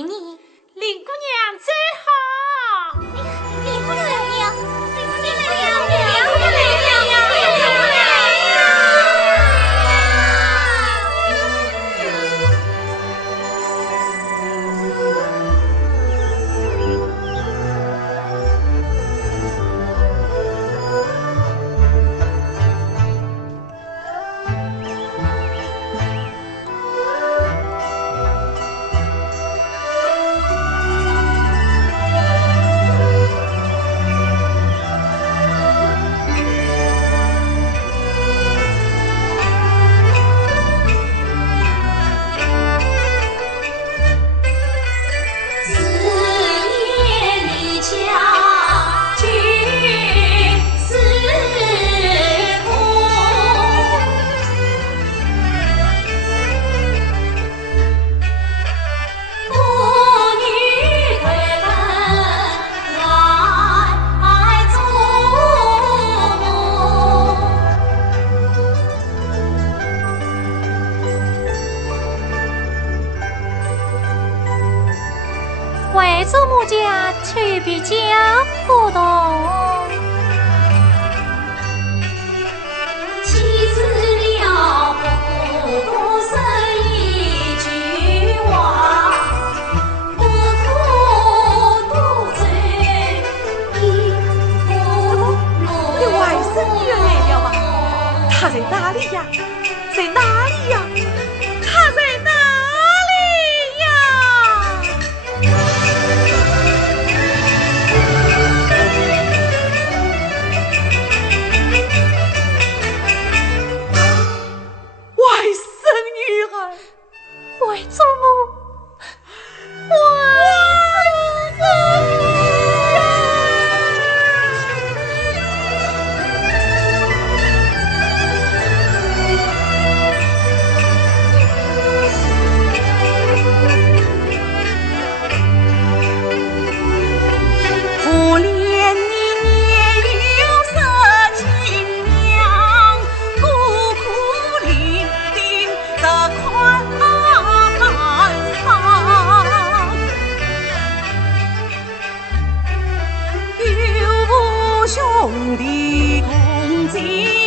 你。林姑娘最好。林姑娘来了，林姑娘来了，林姑娘来了。为祖母家去比较不同，妻子了不过生一句话，不可多嘴一不你外甥女儿来了吗？她在哪里呀？在哪里呀？她在哪里呀？外甥女儿，为祖母，为祖母。可怜你年幼失亲娘，孤苦伶仃在宽上，有无兄弟共姐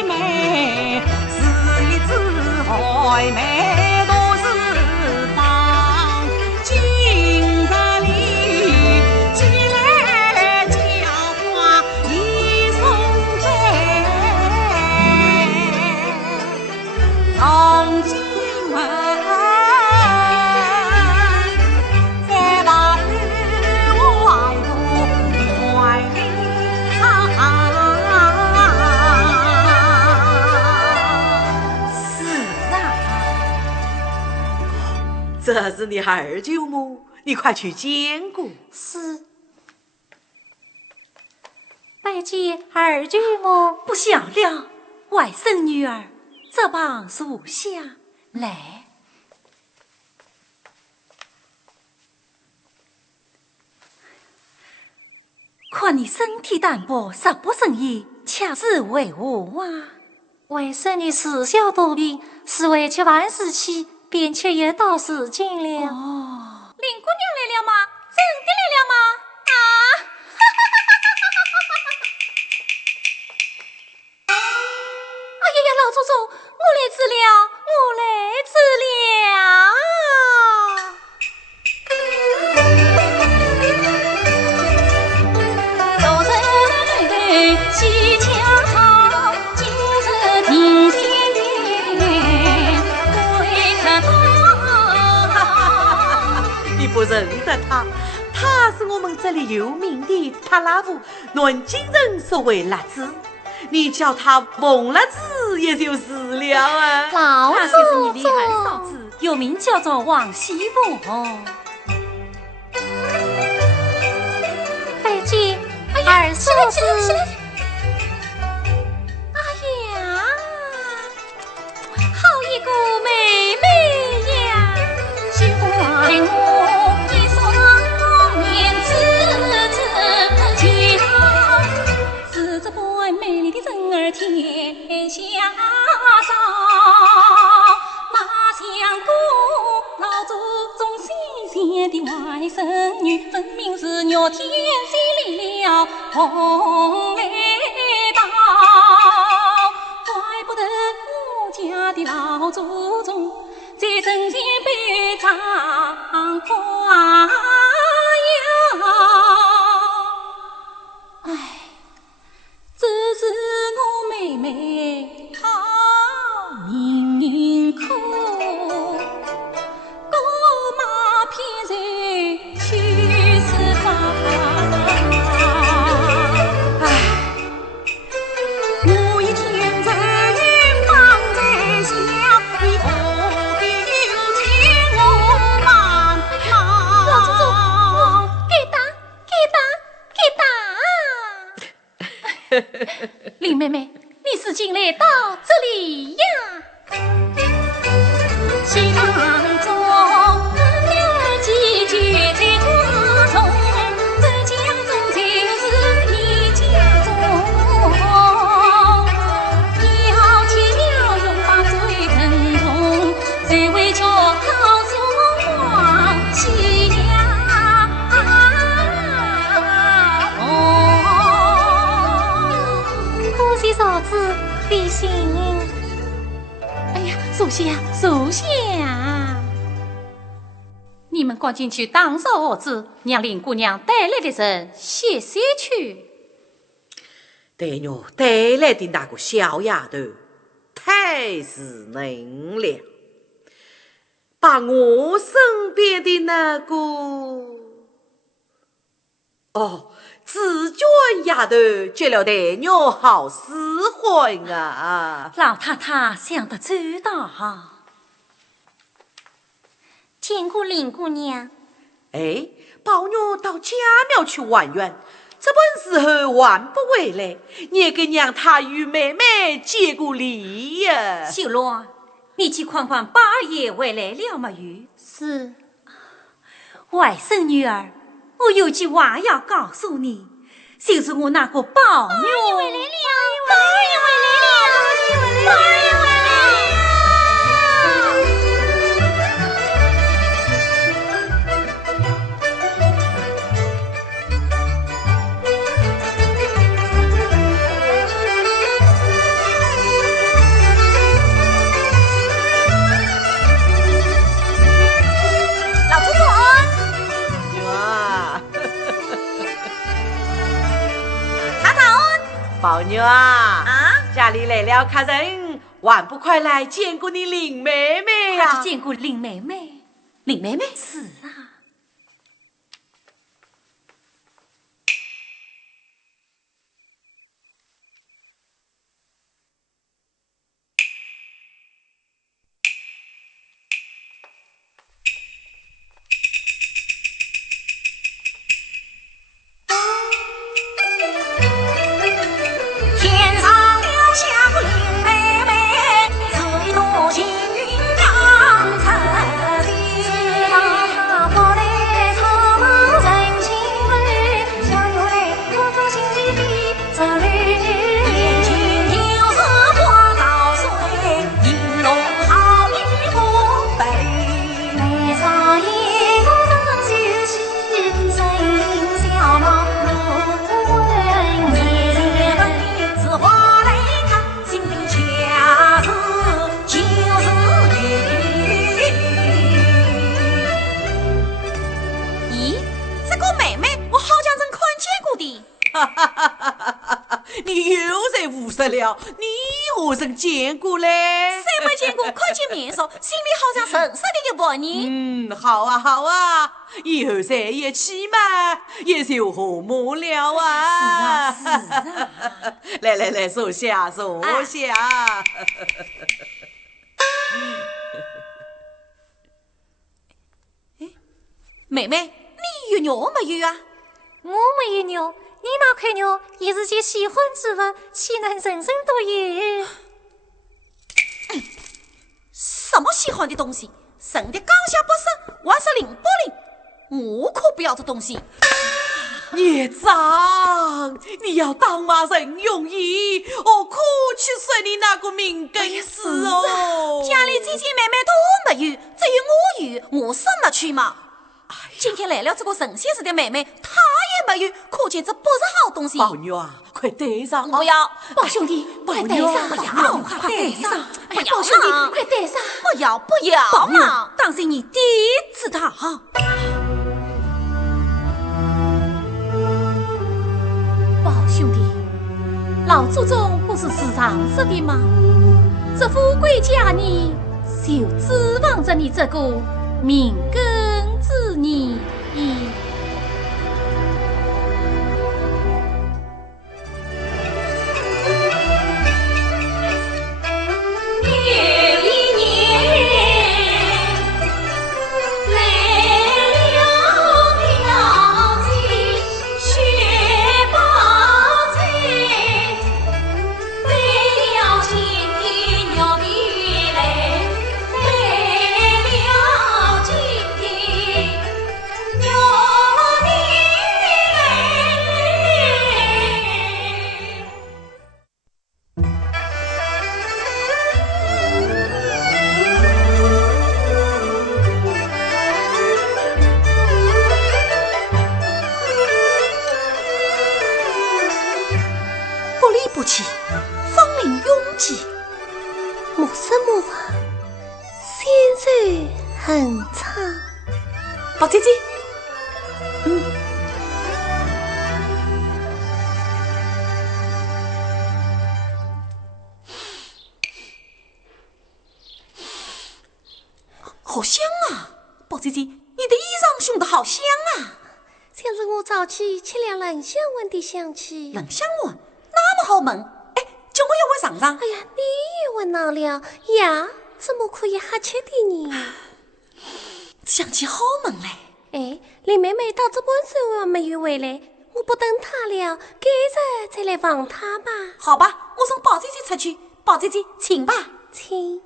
妹，是一姊妹都是帮，今日里寄来教化一送给，从今晚再把外父怀里藏。这是你二舅母，你快去见过。是，拜见二舅母。不想了，外甥女儿，这旁坐下来。看你身体单薄，十不胜衣，恰是为何啊？为甥女自小多病，是为吃万事起，便却也到时尽了。哦，林姑娘来了吗？真的来了吗？啊！哎呀呀，老祖宗，我来治了，我来治了。早晨西墙好，今日听见归看你不认得他，他是我们这里有名的塔拉夫，论今人所谓辣子，你叫他蒙了子也就是了啊。老他就是祖你厉害宗嫂子，又名叫做王熙凤。拜见二嫂子。哎呀，好一个妹妹呀！喜欢我一双眼子强，是这不爱美丽的人儿天下少。哪想过老祖宗心前的外甥女，分明是鸟天仙离了红来道，怪不得我家的老祖宗在神前被张夸耀。唉，这是我妹妹她命运苦，高马偏在去四方。我一天在忙在想，你何必请我帮忙？老祖宗，给打！林妹妹，你是进来到这里呀？西当中，儿几句在花丛，这家中才是一家中。要钱要用把最疼痛，谁会叫告诉我西呀？可惜嫂子的心。哎呀，属下，你们赶紧去打扫屋子，让林姑娘带来的人歇歇去。对我带来的那个小丫头太是能了，把我身边的那个紫娟丫头觉了对我好使唤啊！老太太想得周到。见过林姑娘。哎，抱我到家庙去玩玩，这本时候还不回来，你给娘她与妹妹接过礼呀。秀罗，你去看看八二爷回来了没有？是。外甥女儿，我有句话要告诉你，就是我那个宝女回来了，宝妞啊，家里来了客人，还不快来见过你林妹妹呀？快去见过林妹妹。林妹妹是啊。你又在胡说了，你何曾见过嘞？谁没见过？看见面熟，心里好像认识的一个人。好啊好啊，以后在一起嘛，也就和睦了啊。是啊。来来来，坐下坐下。妹妹，你有肉没有啊？我没有肉，你那块肉也是件喜欢之物，岂能人人都有？什么喜欢的东西？生的刚下不是，还是零不灵，我可不要这东西。孽障，你要当骂人容易，我可去说你那个命根子哦。家里姐姐妹妹都没有，只有我有，我生了去嘛。今天来了这个神仙似的妹妹，她也没有，可见这不是好东西。宝玉啊，快戴上！不要，宝兄弟，快戴上！不要，快戴上！不要，宝兄弟，快戴上！不要，不要嘛！当心你第一次他好。宝兄弟，老祖宗不是时常说的吗？这富贵佳人就指望着你这个命根之女。不起，芳龄拥挤，莫说莫话，先手很长。宝姐姐，好香啊！宝姐姐，你的衣裳熏得好香啊！像是我早起吃了冷香闻的香气。冷香闻，那么好闻，哎，叫我要闻尝尝。哎呀，你也闻到了呀？怎么可以哈气的呢？香气好闻嘞！哎，林妹妹到这本书还没有回来，我不等她了，改日再来访她吧。好吧，我送宝姐姐出去，宝姐姐请吧，请。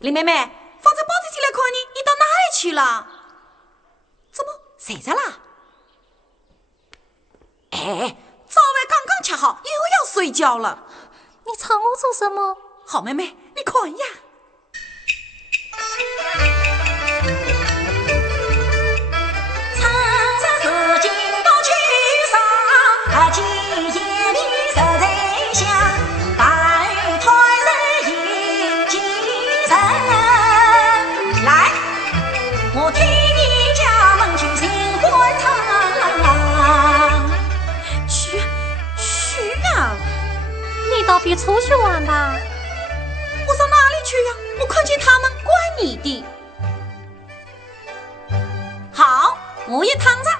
林妹妹，放在包子进来看你到哪里去了？怎么睡着啦？哎，早饭刚刚吃好，又要睡觉了。你吵我做什么？好妹妹，你看呀。到别出去玩吧。我上哪里去呀？我看见他们，怪你的。好，我也躺着。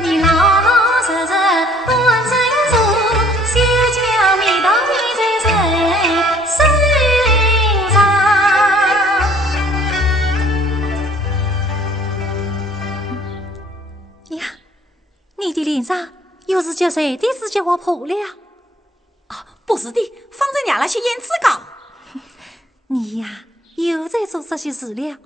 你老老实实端正坐，小脚眉头闭在身上。呀，你的脸上又是叫谁的指甲划破了？啊，不是的，放在伢那些胭脂膏。你呀，又在做这些事了。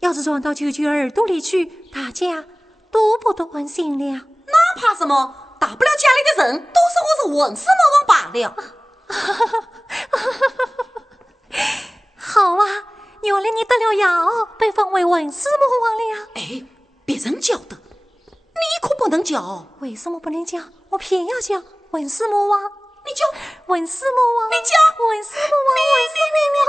要是传到舅舅耳朵里去，大家都不得安心了。那怕什么？大不了家里的人都说我是文思魔王罢了。好啊，原来你得了药，被封为文思魔王了。哎，别人教的，你可不能教。为什么不能教？我偏要教文思魔王。你教文思魔王，你教文思魔王，文思魔王。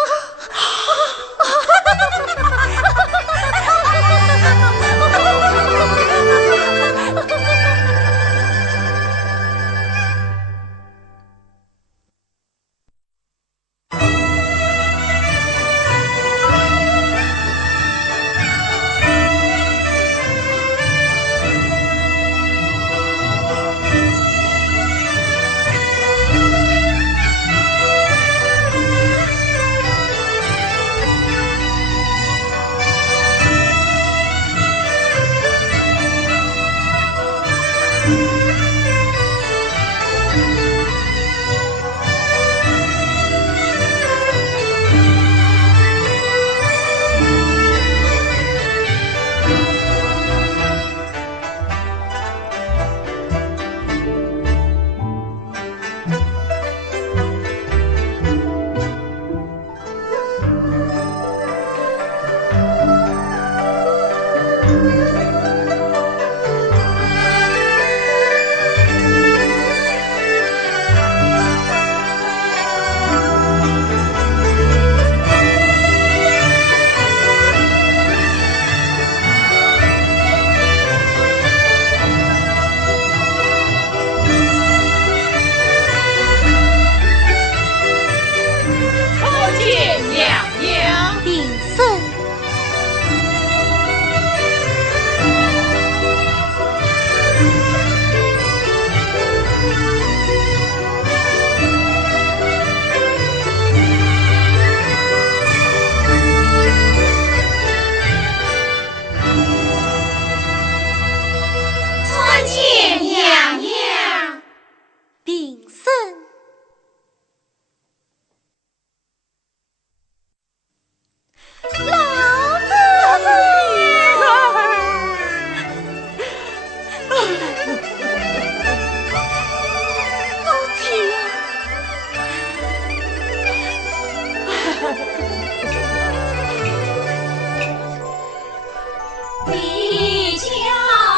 离家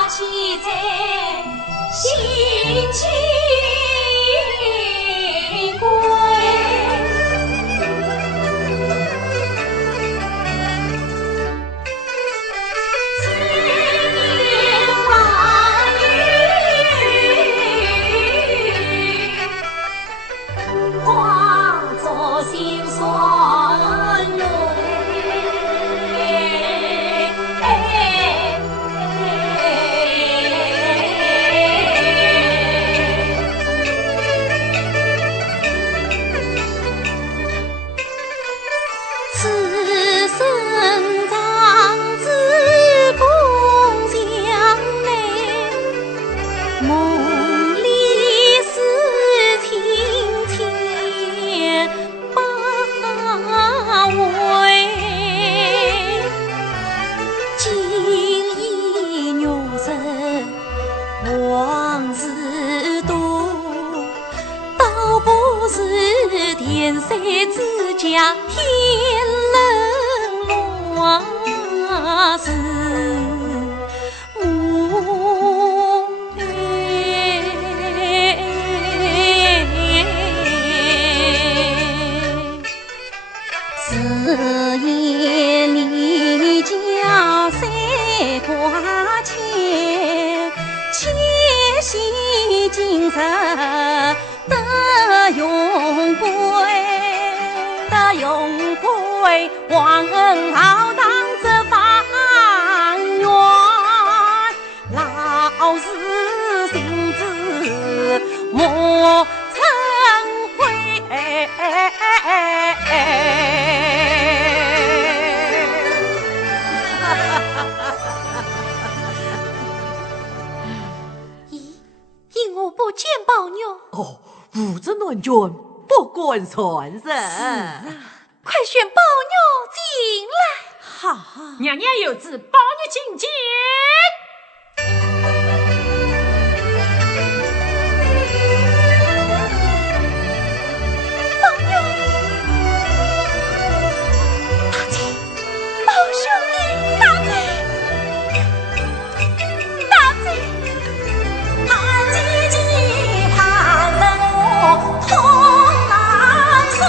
妻在心情归。皇恩浩荡这方圆，老是心知莫曾悔。因我不见宝玉。哦，无着暖君，不管传人。快选宝玉进来。好，娘娘有旨，宝玉觐见。宝玉，大姐，宝兄弟，大姐，大姐，盼姐姐盼得我痛难送。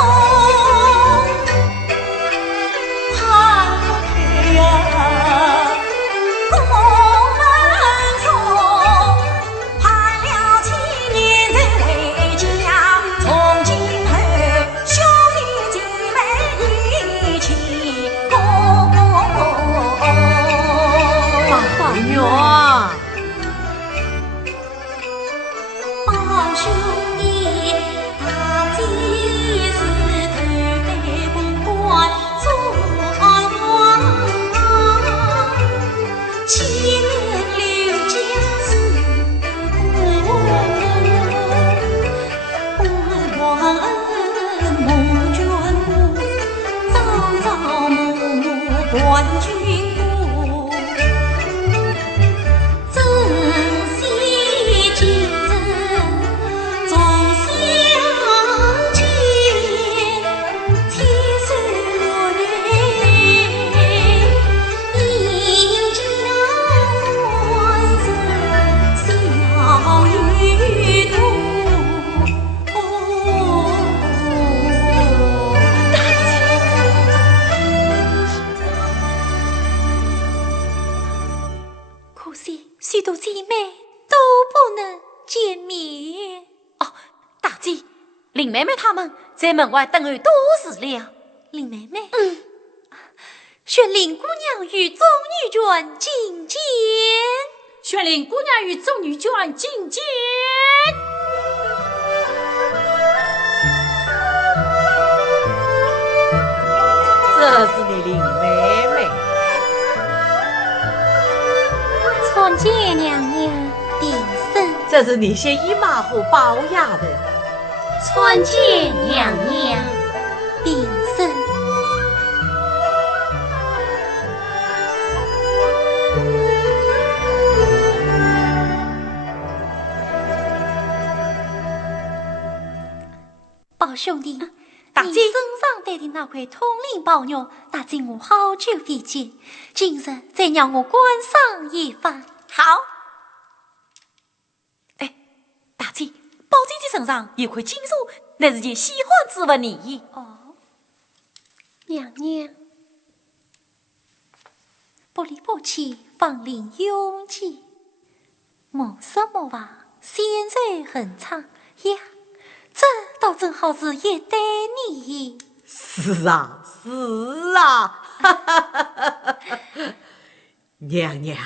许多姐妹都不能见面。哦，大姐，林妹妹她们在门外等候多时了。林妹妹，宣令姑娘与众女眷觐见。宣令姑娘与众女眷觐见。这是你林妹妹。参见娘娘禀身。这是你先姨妈和宝雅的。参见娘娘禀身。宝兄弟，你身上带的那块通灵宝玉，打进我好久未见，今日再让我观赏一番。好。哎，大姐，宝姐的身上有块金锁，那是件喜欢之物呢。哦，娘娘，不离不弃，芳龄永结，莫说莫忘，现在很长呀。这倒正好是一对你。是啊，是啊，娘娘，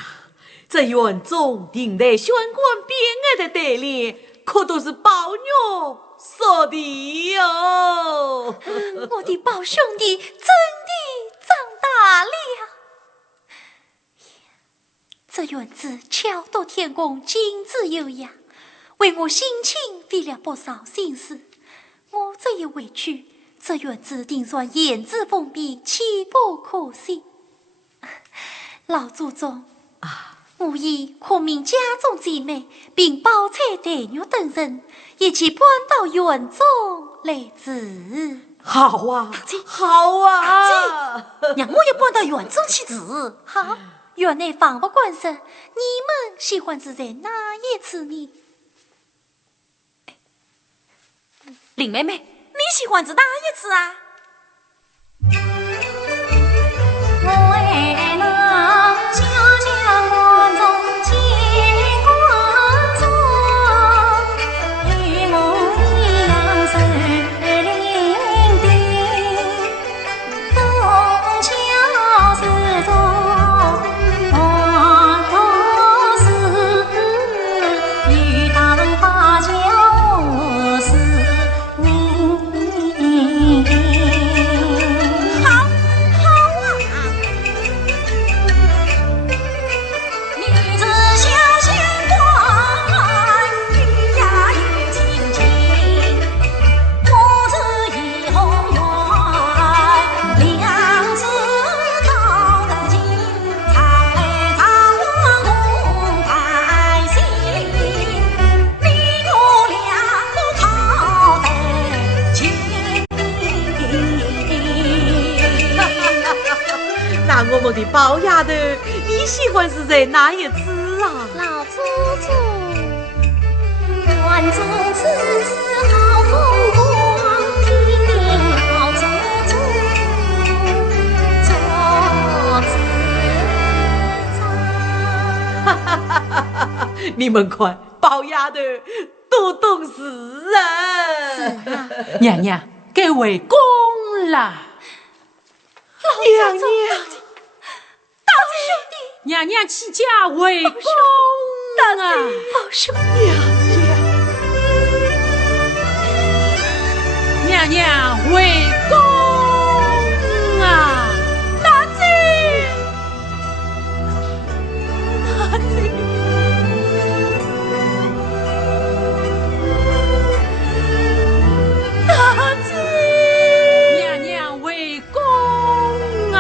这园中顶戴玄关边爱的对联，可都是宝玉说的哟。我的宝兄弟真的长大了。这园子巧夺天工，精致优雅，为我心情费了不少心思。我这一回去，这园子定算言之封闭，岂不可惜？老祖宗啊，我意可命家中姐妹，并宝钗、黛玉等人一起搬到园中来住。好啊，好啊，让我也搬到园中去住。好，园内房屋官设，你们喜欢住在哪一处呢？林妹妹，你喜欢住哪一处啊？我爱那小江湾中见光中，与梦一样水灵滴，东桥石中黄土寺，与大人花轿我是那我们的宝丫头，你喜欢是在哪一处啊？老祖宗，园中此次好风光，听老祖宗做主张。哈哈哈哈哈！你们看，宝丫头都懂事啊！娘娘，该回宫了。娘娘，娘娘起驾回宫啊！宝兄娘娘回宫啊！大姐，大姐，大姐，娘娘回宫啊！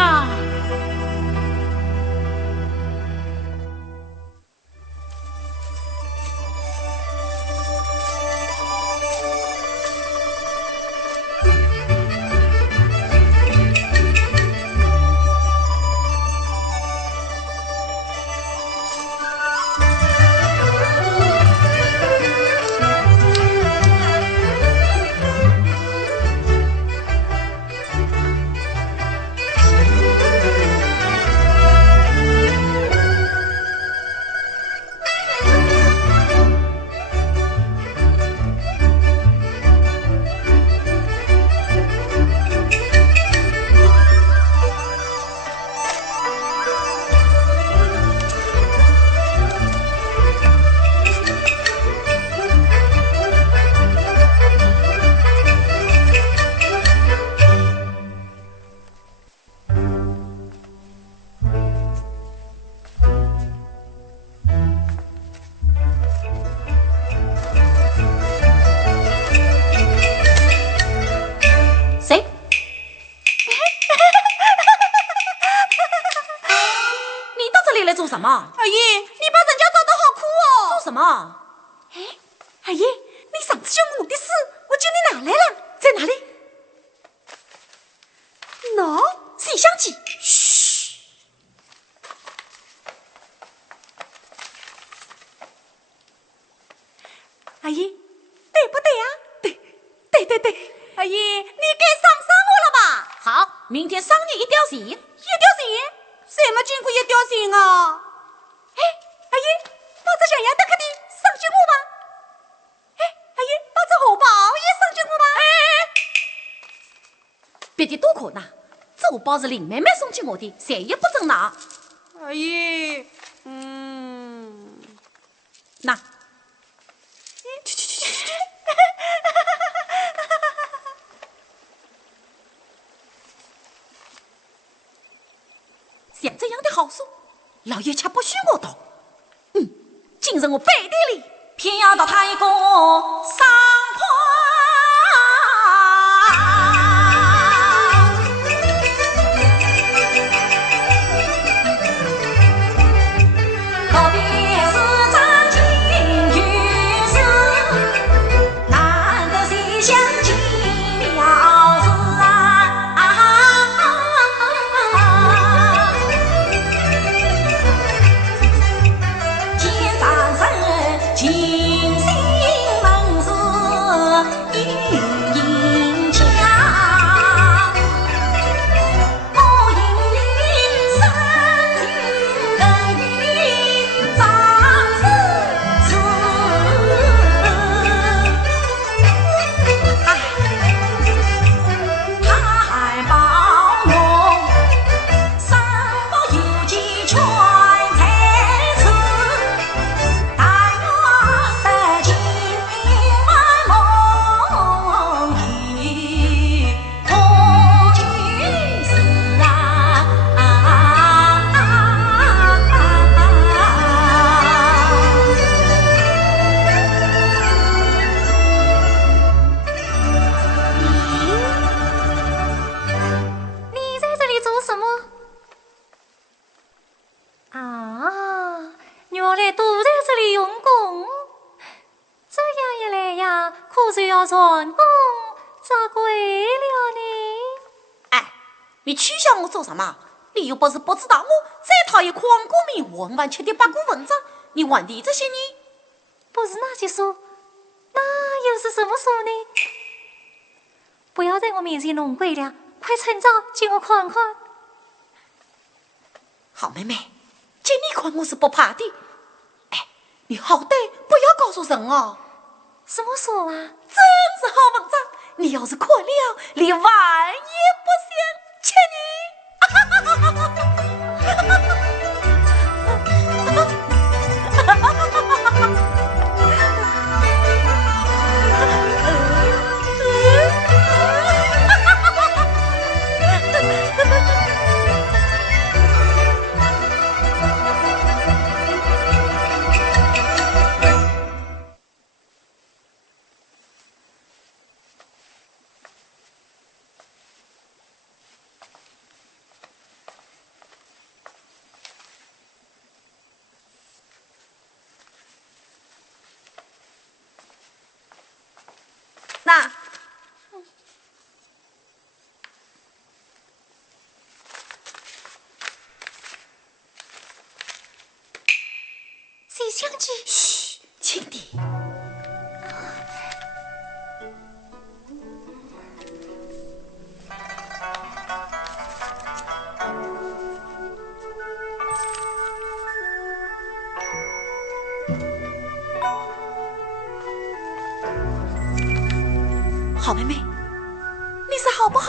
做什么？阿姨，你把人家搞得好苦哦！做什么？哎，阿姨，你上次教我的诗，我叫你拿来了，在哪里？喏，谁想起？嘘！阿姨，对不对啊？对。阿姨，你该赏我了吧？好，明天赏你一条线。一条线？什么经过一条线啊？哎，阿姨，把这小羊都给你赏给我吧。哎，阿姨，把这荷包也赏给我吧。别的多可拿，这荷包是林妹妹送给我的，谁也不准拿。阿姨，拿。像这样的好书，老爷却不许我读。今日我背地里偏要到他一个赏花。你取笑我做什么？你又不是不知道我这套也匡过命，文完全的八股文章，你玩的这些呢？不是那些书，那又是什么书呢？不要在我面前弄鬼了，快趁早借我看看。好妹妹，见你看我是不怕的。哎，你好歹不要告诉人哦。什么书啊？真是好文章，你要是看了，连碗也不想吃你。那谁想起？嘘，轻点。好妹妹，你是好不好？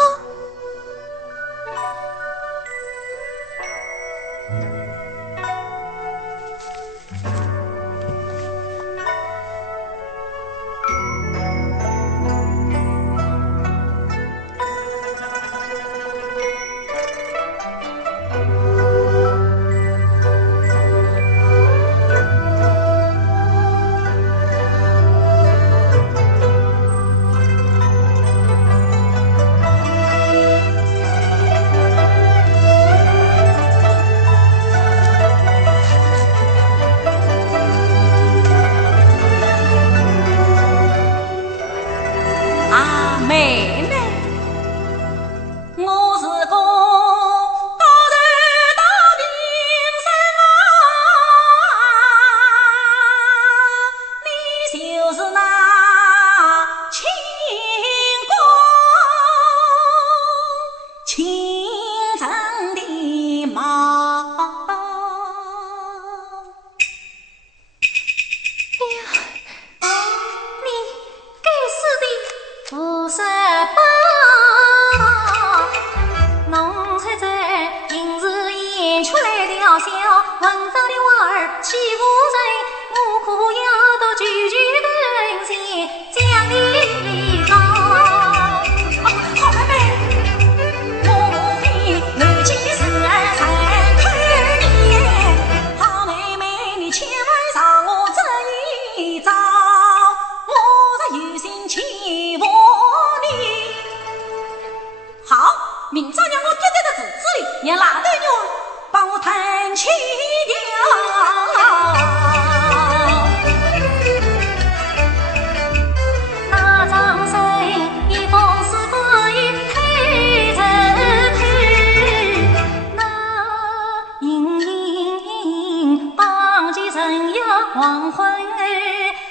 正月黄昏儿，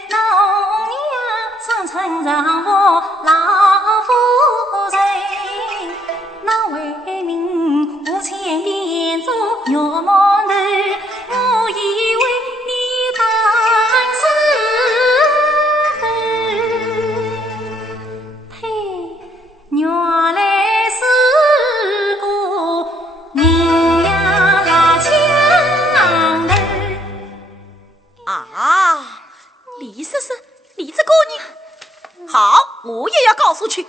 那红娘生称让我老夫人，那为民我千变做玉毛头，我以为你当是嘿，原来是个名扬腔头。啊，李婶婶，你这个人，好，我也要告诉去。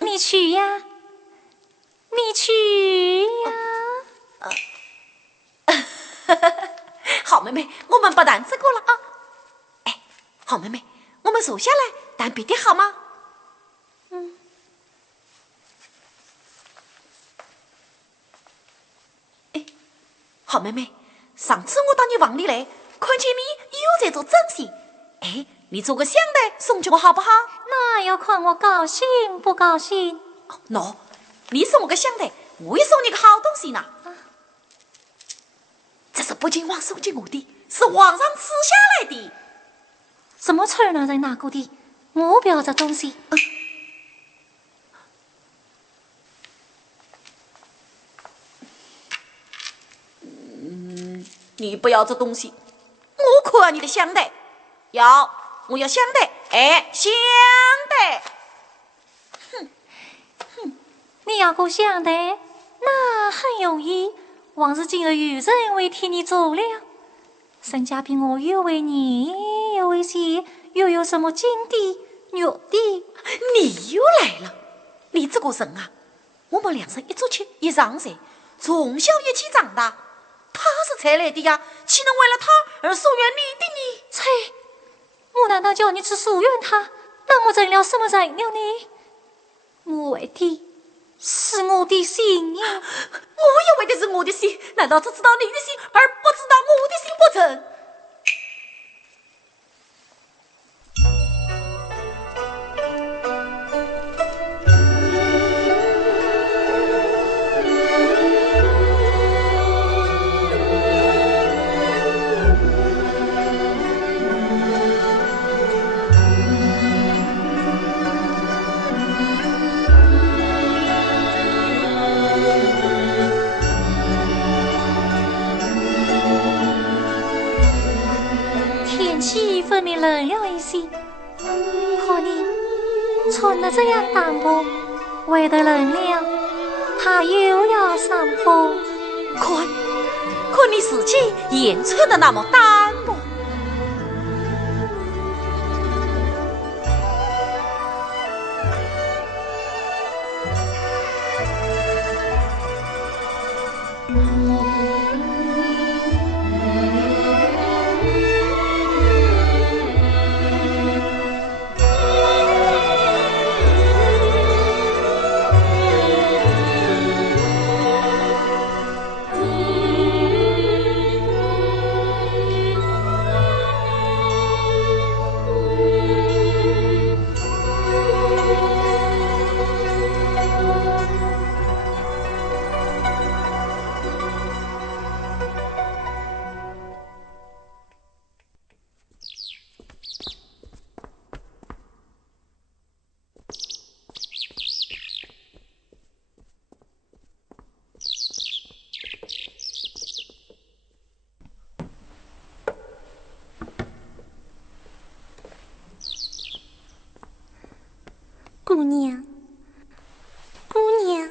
你去呀，你去呀！好妹妹，我们不谈这个了啊。哎，好妹妹，我们坐下来谈别的好吗？哎，好妹妹，上次我到你房里来，看见你又在做针线，哎，你做个香袋送给我好不好？那要看我高兴不高兴。喏，你送我个香袋，我也送你个好东西呢。这是北京王送给我的，是皇上赐下来的。什么村儿人拿过的？我不要这东西。你不要这东西，我可要你的香袋。我要香袋，哎，香袋。你要个香袋，那很容易。王是今日有人为替你做了，身价比我又为年又为些，又有什么金的、玉的？你又来了，你这个人啊，我们两人一出去一上山，从小一起长大，他是才来的呀，岂能为了他而疏远你的呢？切！我难道叫你去疏远他？那我成了什么人了呢？我为的是我的心呀！我也为的是我的心，难道只知道你的心，而不知道我的心不成？分明冷了一些，可你穿得这样单薄，为得冷了，他又要上风。可你自己也穿得那么单薄。姑娘，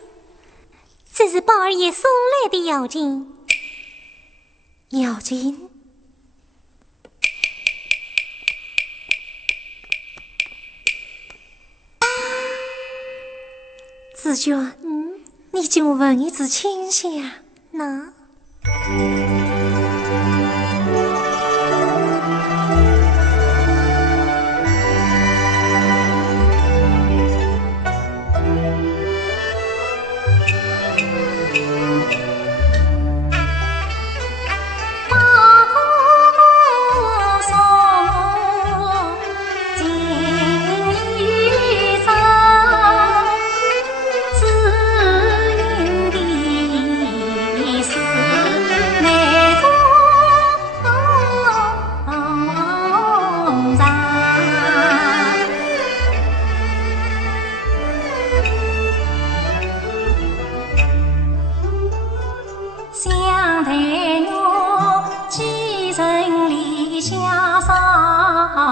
这是宝二爷送来的妖精。妖精？紫娟，你请我问一次清闲啊，那。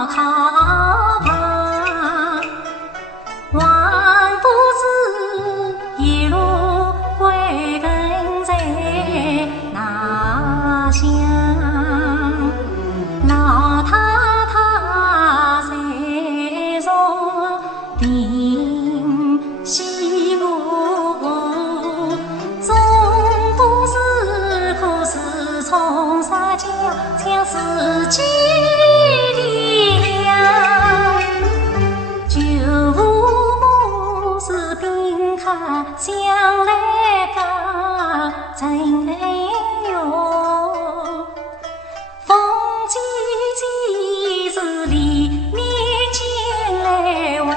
他旁，万不知一路归根在哪乡。老太太在从定西路，总不是可是从啥家将自己的娘，舅母是宾客相来讲真哟。风姐姐是里面前来为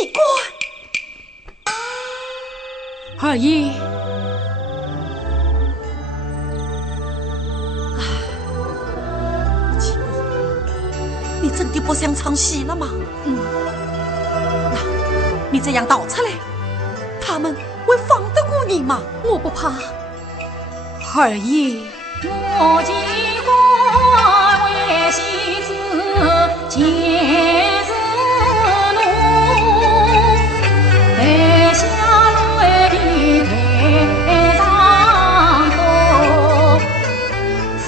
奇怪。二爷，奇怪，你真的不想唱戏了吗？那你这样倒出来，他们会放得过你吗？我不怕。二爷，我既官为戏子，皆是奴。台下来的台上头，此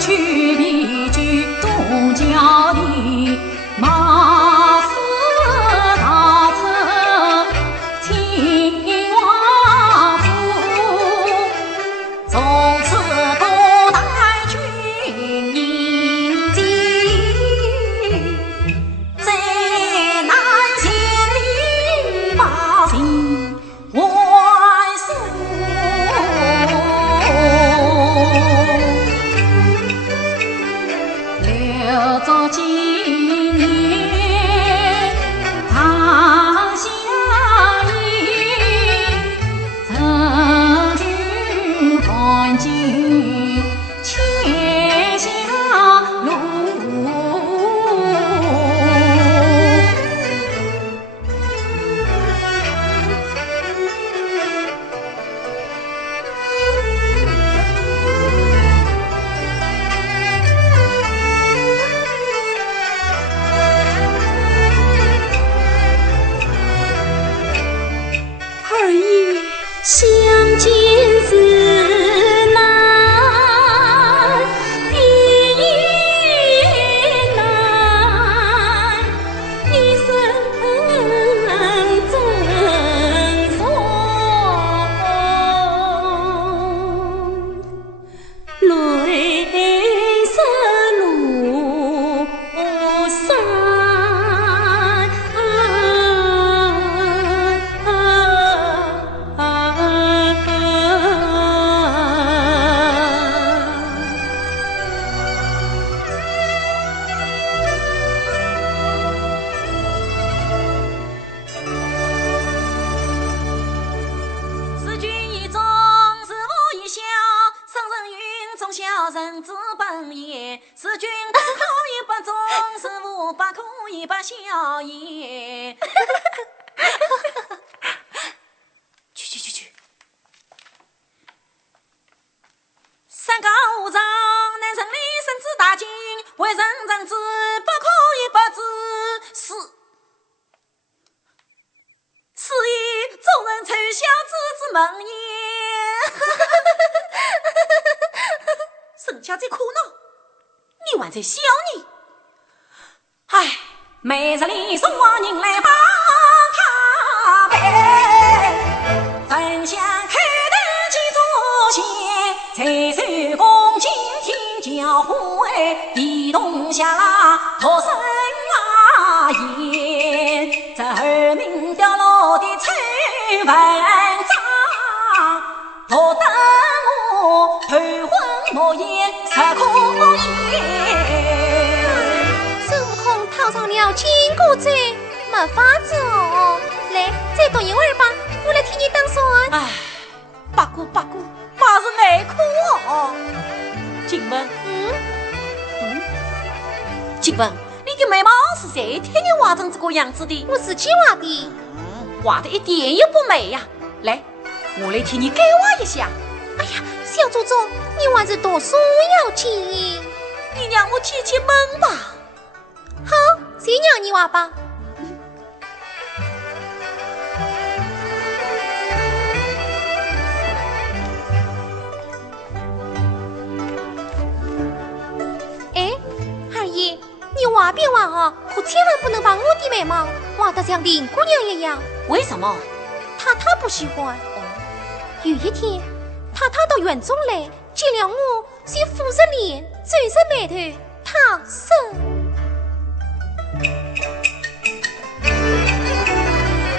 去必居东郊的马氏大臣秦王府，从此不待君迎接，在南县里把心还诉。留着今年堂下衣，曾君看尽千下路。二爷，相见时难，别难，一生珍重，泪湿路时君一中，时无一笑，生人云中小人之本也。时君不可以不忠，时无不可以不孝也。去！三纲五常，男生理生之大经，为人正之，不可以不知。是以众人丑小子之门也。沈小姐苦恼，你还在笑你？唉，每日里送我人来把咖啡，分享开灯几炷香，才手恭敬听教诲，地动下啦托生啊言，这儿名掉落的丑文章，夺得我头昏目眩，实可言。孙悟空套上了金箍咒，没法子哦。来，再读一会儿吧，我来替你打算。唉，八姑，妈是爱哭哦。静雯，静雯，你的眉毛是谁替你画成这个样子的？我自己画的。画的一点也不美呀！来，我来替你改画一下。哎呀，小祖宗，你还是读书要紧。你让我解解闷吧。好，谁让你画吧。哎，二爷，你画别画啊，可千万不能把我的眉毛画得像林姑娘一样。为什么？太太不喜欢。有一天，太太到园中来，见了我，先俯着脸，皱着眉头，她说：“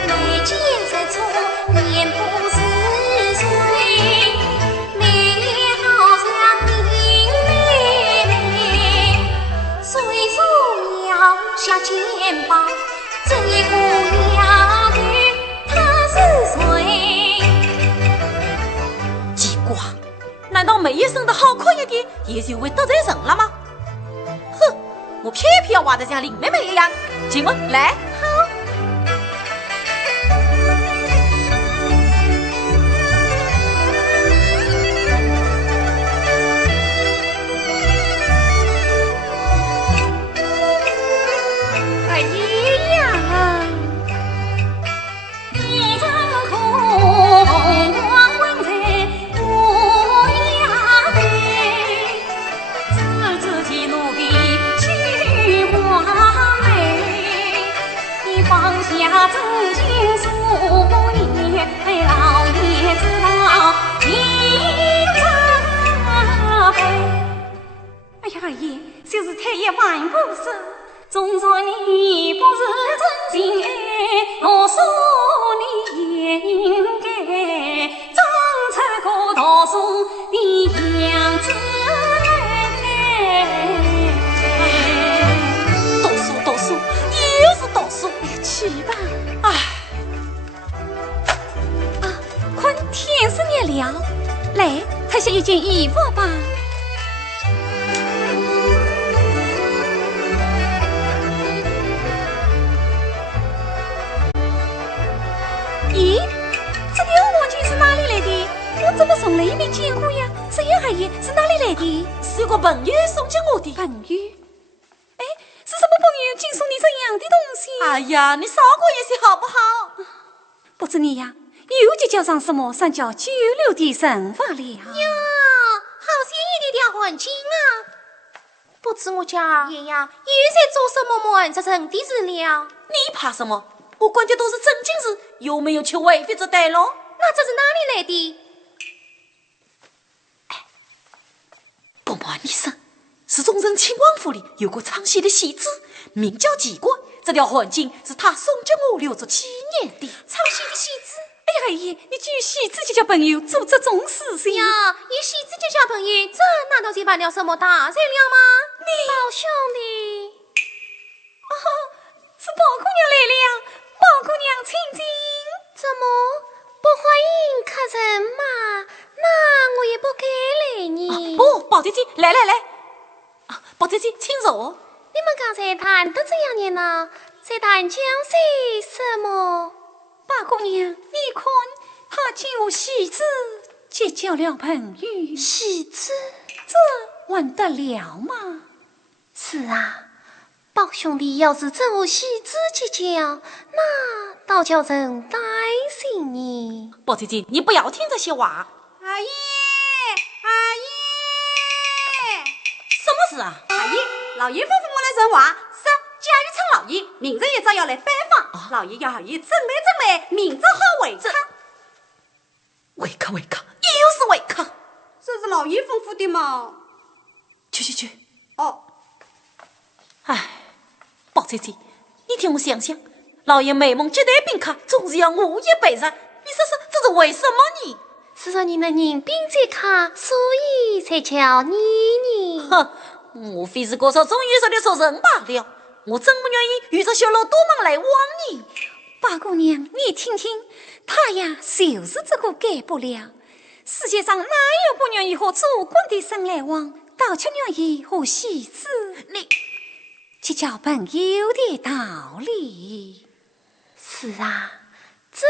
眉间日出，面不是水，眉眼好像银妹妹，虽说要下肩膀，这一姑娘。”要梅姨生得好看一点，也就会得罪人了吗？哼，我偏偏要挖得像林妹妹一样。进门来。就是太爷万不是，总说你不是真心爱，我说你也应该长出个读书的样子来。读书，又是读书，去吧。快天是热了，来脱下一件衣服吧。咦，这条黄巾是哪里来的？我怎么从来没见过呀？这样而已，是哪里来的？是个朋友送给我的。朋友？哎，是什么朋友竟送你这样的东西？哎呀，你少过一些好不好？不知你呀，又就叫上什么上叫九流的神法了呀？好鲜艳的条黄巾啊！不知我家爷呀，又在做什么么这层的事了？你怕什么？我管的都是正经事，有没有去违反这带咯？那这是哪里来的？不瞒你说，是忠贞亲王府里有个唱戏的戏子，名叫季冠。这条黄巾是他送给我留着纪念的。唱戏的戏子？哎呀，阿姨，你居戏子就叫朋友做这种事情呀？有戏子就叫朋友，这难道就办了什么大事了吗？老兄弟，是宝姑娘来了，宝姑娘请进。怎么不欢迎客人嘛？那我也不该来呢。不，宝姐姐，来。宝姐姐，请坐。你们刚才谈得这样热闹，在谈江水什么？宝姑娘，你看他救戏子，结交了朋友，戏子，这还得了吗？是啊，宝兄弟要是真和戏子结交，那倒叫人担心呢。宝姐姐，你不要听这些话。阿姨，什么事啊？阿姨，老爷吩咐我来传话，说贾玉成老爷明日一早要来拜访，老爷要阿姨整来，明日好会客。会客，又是会客。这是老爷吩咐的嘛？去。哦。哎，宝姐姐，你听我想想，老爷美梦接待宾客，总是要我也备上。你说说，这是为什么呢？是说你们人品在卡，所以才叫你呢。哼，莫非是多少种遇上的熟人罢了？我真不愿意遇着小老多忙来往你。八姑娘，你听听，他呀就是这个改不了。世界上哪有不愿意和主管的生来往，倒却愿意和戏子你结交朋友的道理。是啊，这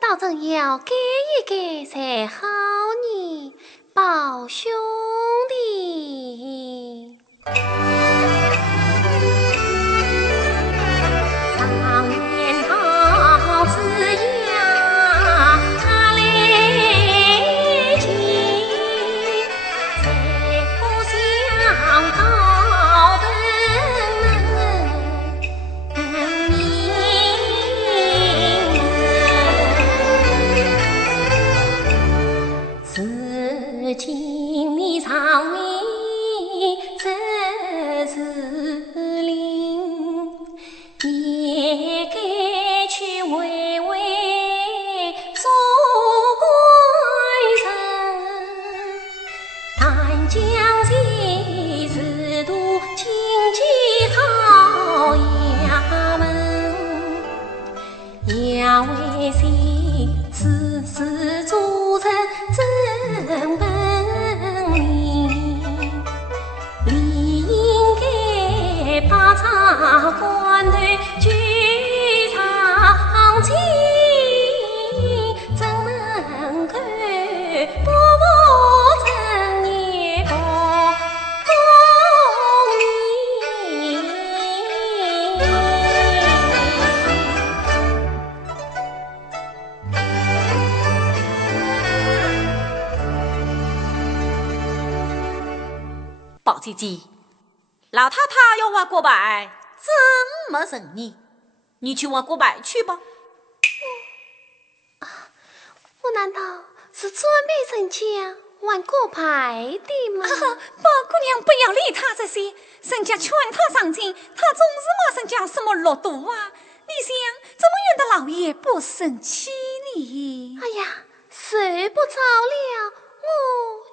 倒真要改一改才好呢，宝兄弟。常言好子呀来急，才不想到本命是今你常你这是灵，也该去为做官人。但将其制度经济好衙门，要为谁事事做成正本。姐姐，老太太要往国外，真没人呢。你去往国外去吧。我难道是准备人家玩过牌的吗？宝姑娘不要理他这些，人家劝他上进，他总是骂人家什么落毒啊！你想怎么样的老爷不生气你？哎呀，睡不着了，我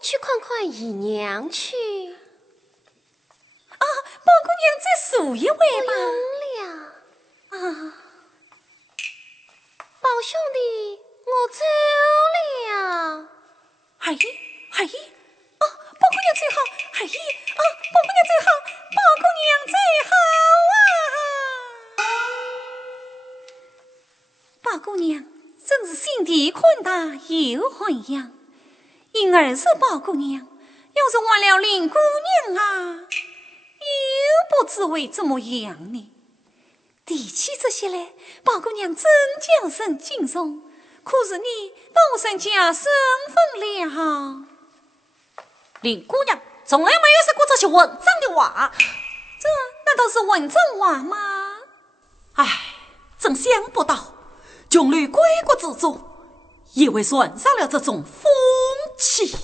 去看看姨娘去。啊，宝姑娘再数一回吧。不用了。啊，宝兄弟，我走了。哎哎，啊，宝姑娘最好，哎啊，宝姑娘最好，宝姑娘最好啊！宝姑娘真是心地宽大又涵养，因儿是宝姑娘，要是忘了林姑娘啊，又不知为怎么样呢？提起这些来，宝姑娘真叫人敬重。可是你到人家身份了，林姑娘从来没有说过这些文章的话，这难道是文章话吗？唉，真想不到，穷旅归国之中也会传上了这种风气。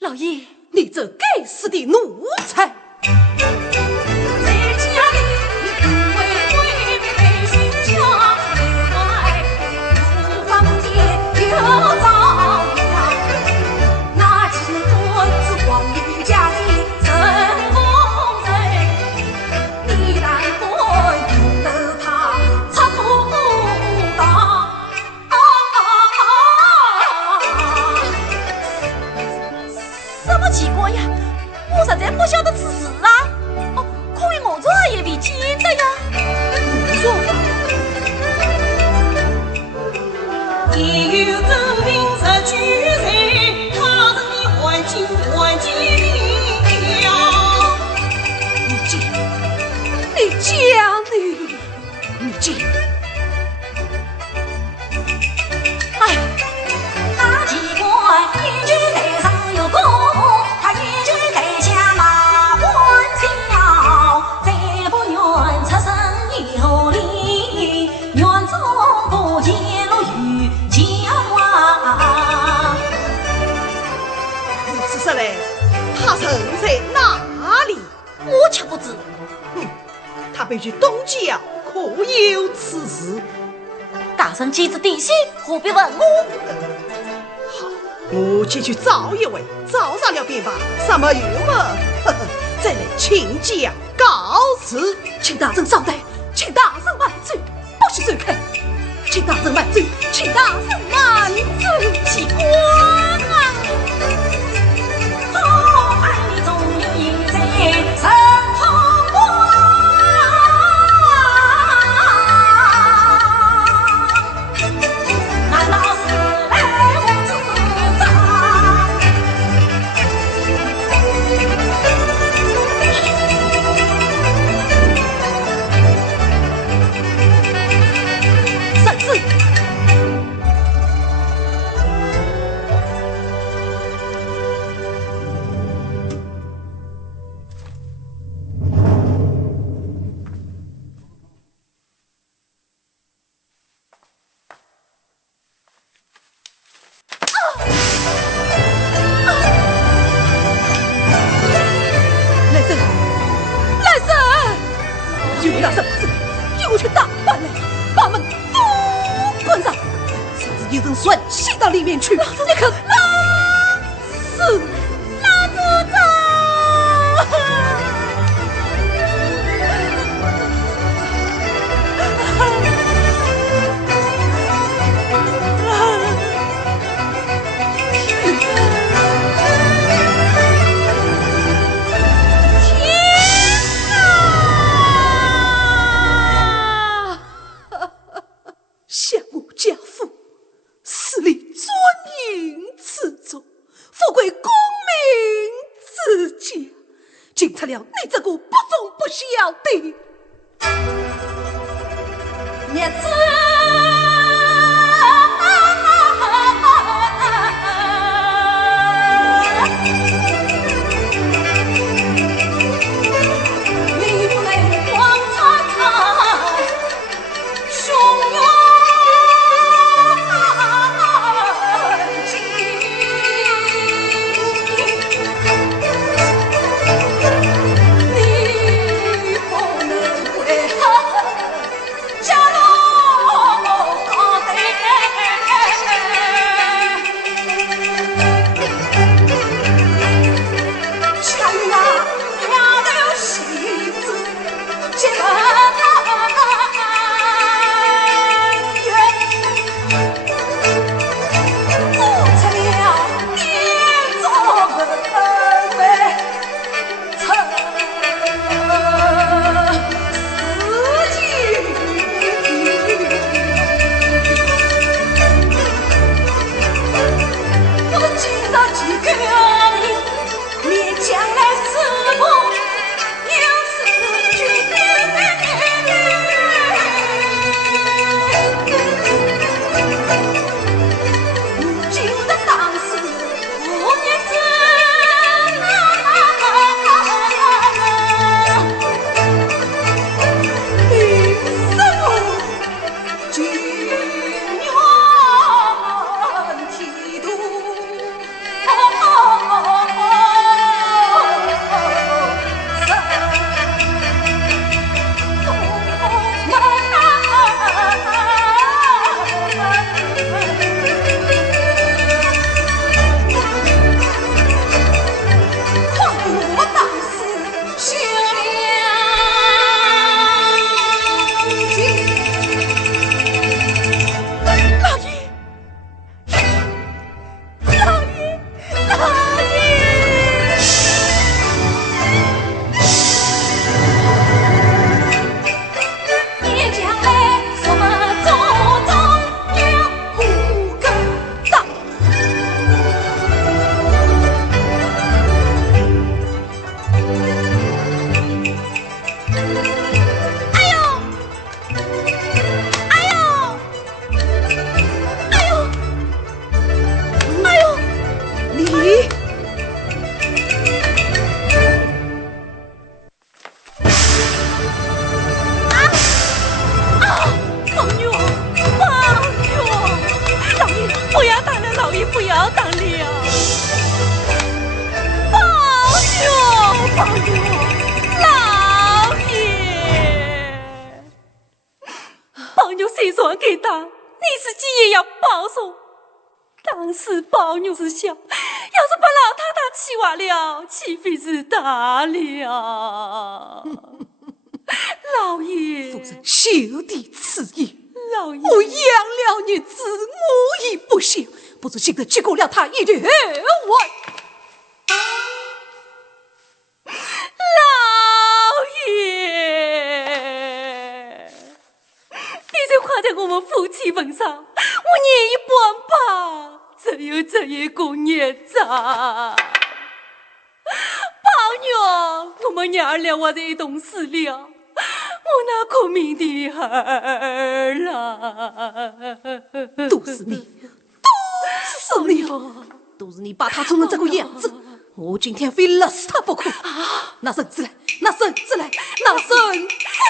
老爷，你这该死的奴才！不晓得此事啊！哦，可以我这也未见得呀。也有真凭实据在，他人的环境环境了。你讲，哎，那奇怪，一句台上有功，他一句台下马官桥，再不愿出身有理，愿中国揭露于江啊！如此说来，他人在哪里？我却不知。他被去东郊，可有此事？大人既知地心，何必问我？好，我先去找一位，找上了便罢。什么有么？再来请教告辞。请大人稍待，请大人万岁，不许走开！请大人万岁，请大人万岁！奇怪啊！好汉你总有赢在身旁光。难道是来我自甚至吮吸到里面去。你可死！老祖宗！向我家父死里尊营此宗，富贵功名自家，竟出了你这个不忠不孝的孽子！给他，你自己也要保守。当时宝玉是想，要是把老太太气坏了，岂非是大了？老爷，夫人休提此言。老爷，我养了女子，我亦不想，不知现在结果了他一条外。老爷，你就看在我们夫妻份上，我愿意帮帮，只有这一个孽障。宝玉，我们娘儿俩还在一同死了，我那可命的儿啦！都是你，都是你，都是你把他宠成这个样子。我今天非勒死他不可！拿绳子来，拿绳子来，拿绳子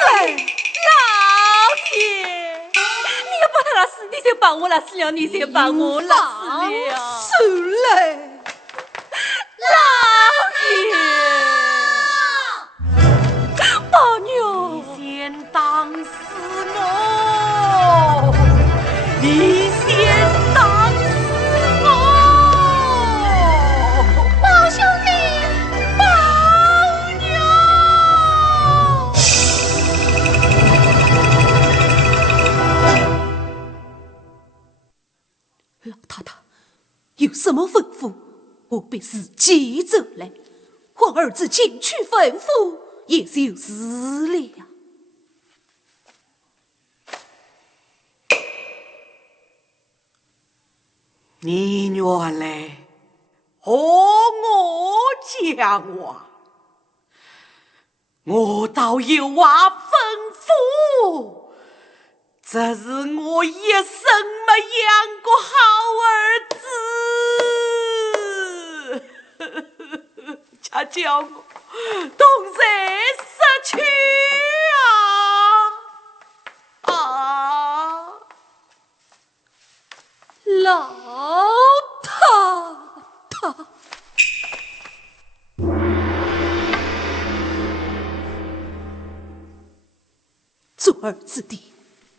来！老爷，你要把他拉死，你先把我拉死了，你先把我拉死了。出来，老爷，宝玉，你先当死我，你先当。我必自己走来。皇儿子进去吩咐，也就是了。你原来和我讲话，我倒有话吩咐。这是我一生没养过好儿子，恰叫我同在失去啊！老太太，做儿子的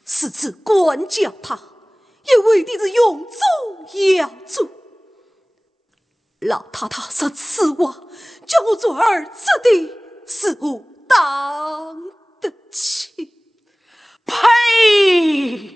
私自管教他，也为的是永祖养祖。老太太说此话，叫我做儿子的似乎当得起。呸！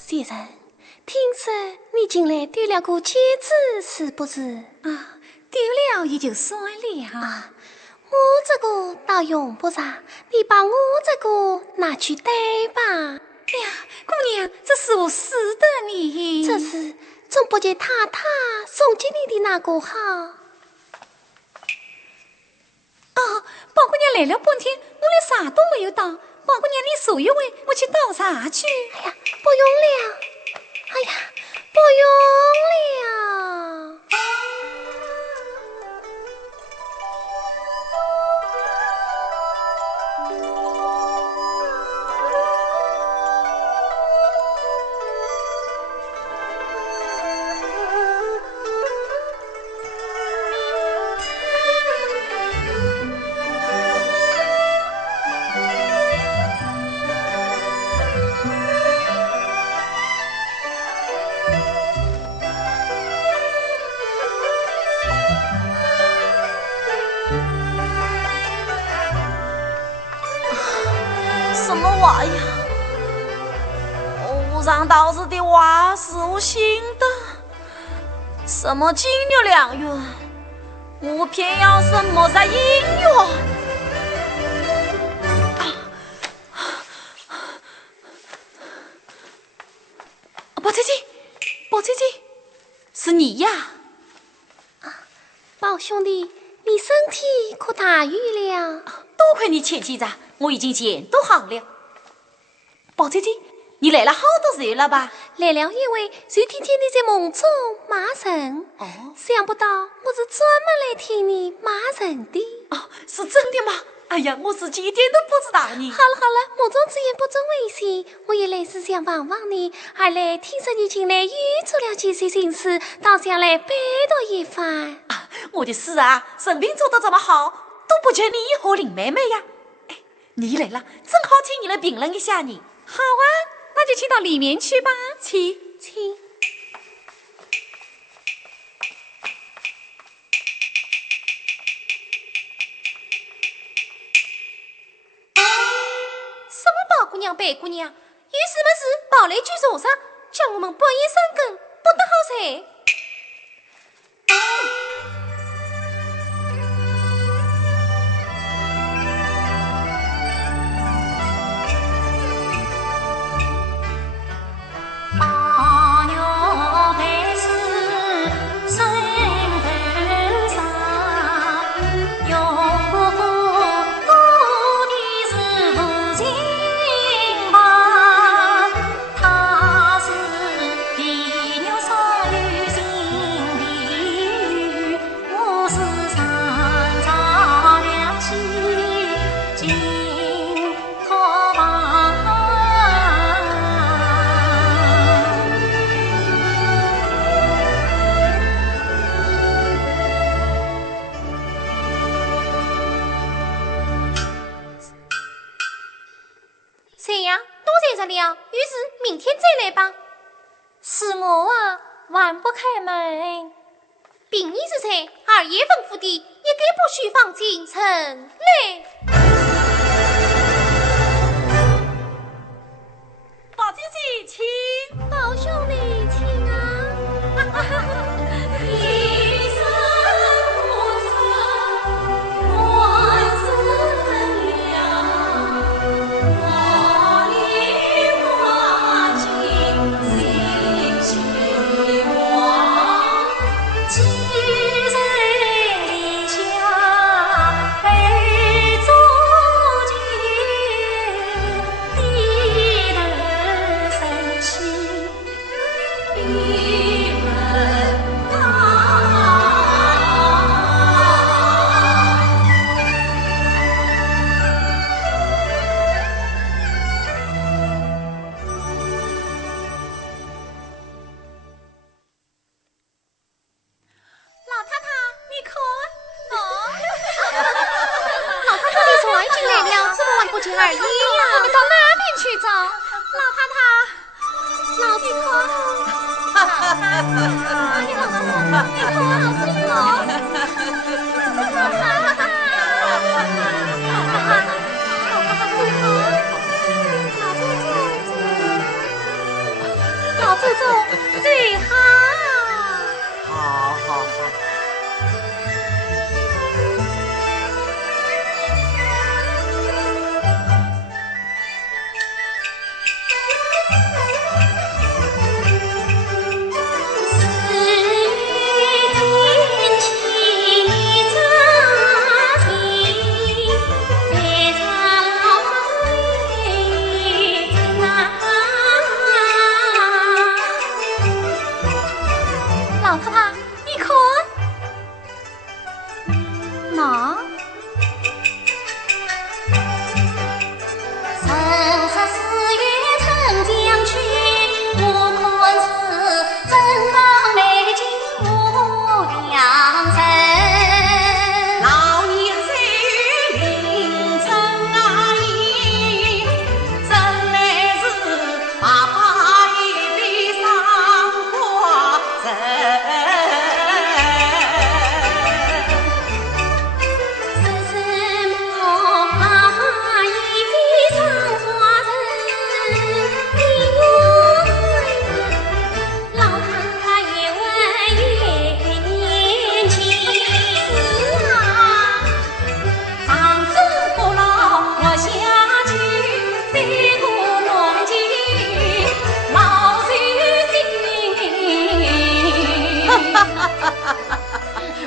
先生，听说你近来丢了个戒指，是不是？啊，丢了也就算了啊。我这个倒用不上，你把我这个拿去戴吧。哎呀，姑娘，这是我使得你。这是总不及太太送给你的那个好。哦，宝姑娘来了半天，我连茶都没有倒。宝姑娘，你坐一会，我去倒茶去。哎呀，不用了。哎呀，不用了。什么话呀？无上道士的话是我信的，什么金玉良缘，我偏要什么在姻缘。宝姐姐，宝姐姐，是你呀？宝兄弟，你身体可大愈了？多亏你前几日，我已经检都好了。宝姐姐，你来了好多日了吧？来了一位，谁天天的在梦中骂人。哦，想不到我是专门来听你骂人的。哦，是真的吗？哎呀，我自己一点都不知道呢。好了好了，莫总之言不准危险，我也来是想望望你，二来听说你近来又做了件事情事，倒想来拜托一番。啊，我的事啊，生病做得这么好，都不求你和林妹妹呀。哎，你来了，正好请你来评论一下你。好啊，那就请到里面去吧。请。什么宝姑娘、白姑娘，一是么事跑来举手上，将我们半夜三更不得好噻。谁呀？都在这里啊！于是明天再来吧。是我啊，还不开门。并你之才，二爷吩咐的，一概不许放进城来。宝姐姐，请。宝兄弟，请啊！一生不曾万生了，我里花尽心希望，寄人篱下悲足迹，低人生气，一人他。老太太，你看，老太太，你早已经来了，怎么还不见二爷呀？我们到哪边去找？老太太，老子看，你看，老祖宗最好。好好好。老太太，你看，那14月城将去，我看是正当美景无良辰。老年岁月凌晨啊意，真乃是爸爸一笔上花针。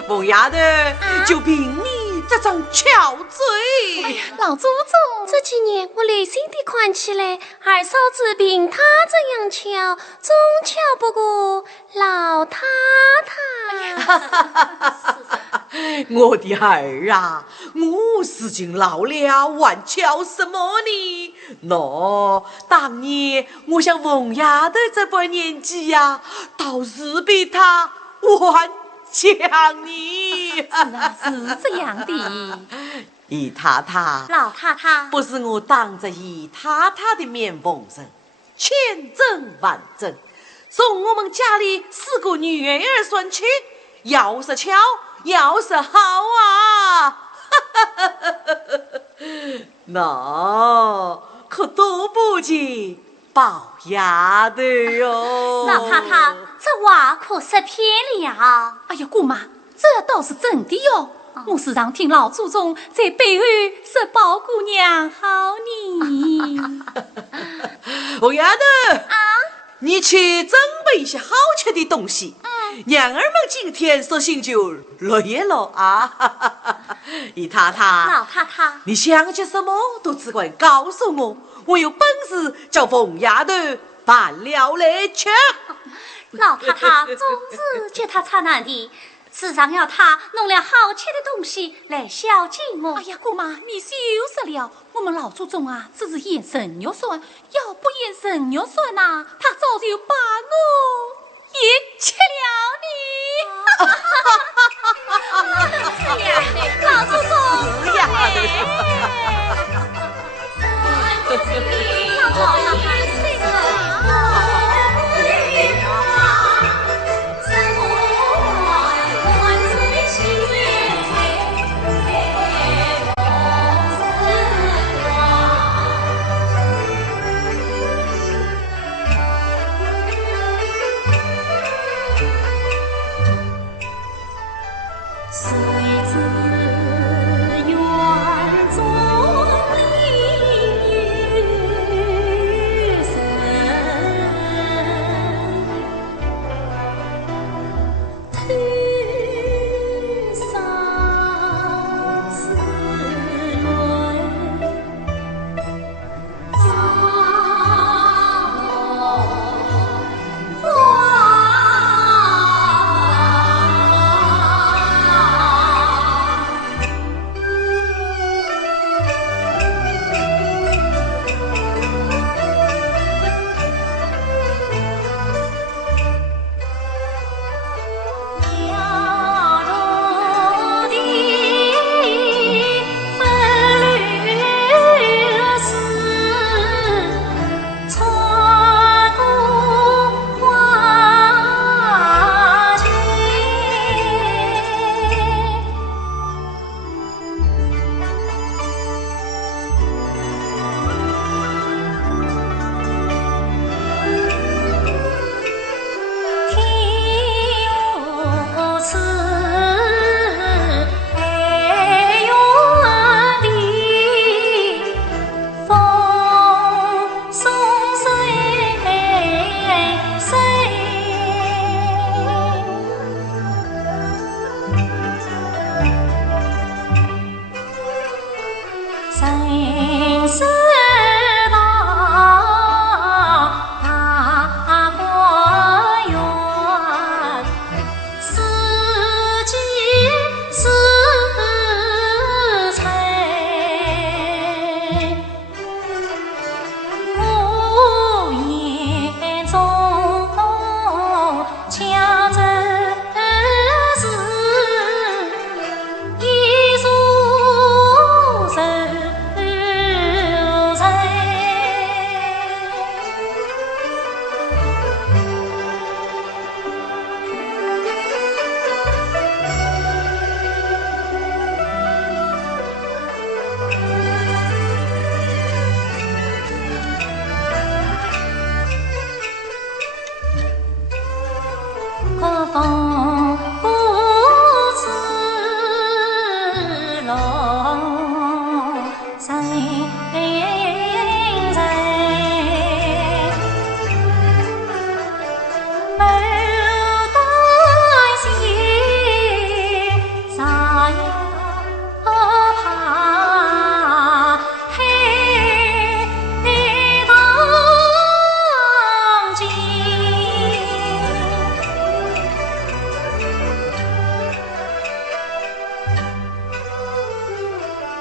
凤丫头，就凭你这张巧嘴，老祖宗，这几年我内心的看起来，二嫂子凭她这样巧，总巧不过老太太。我的儿啊，我如今老了，还巧什么呢？喏，当年我像凤丫头这般年纪呀，倒是比她还强你。是这样的。姨太太，老太太，不是我当着姨太太的面奉承，千真万真，从我们家里4个女儿算去，要是巧，要是好啊！那可都不及宝丫头哟。老太太，这话可是骗了。哎呀，姑妈，这倒是真的哟。我时常听老祖宗在背后说宝姑娘好你。红丫头啊，你去准备一些好吃的东西。娘儿们今天索性就乐一乐啊！姨太太，老太太，你想起什么都只管告诉我，我有本事叫凤丫头办了来吃。老太太总是觉得他难的，时常要他弄了好吃的东西来孝敬我。哎呀，姑妈，你休息了。我们老祖宗啊，只是言神肉算，要不言神肉算呐，他早就把我也吃了你。是呀，老祖宗是呀。老太太睡了。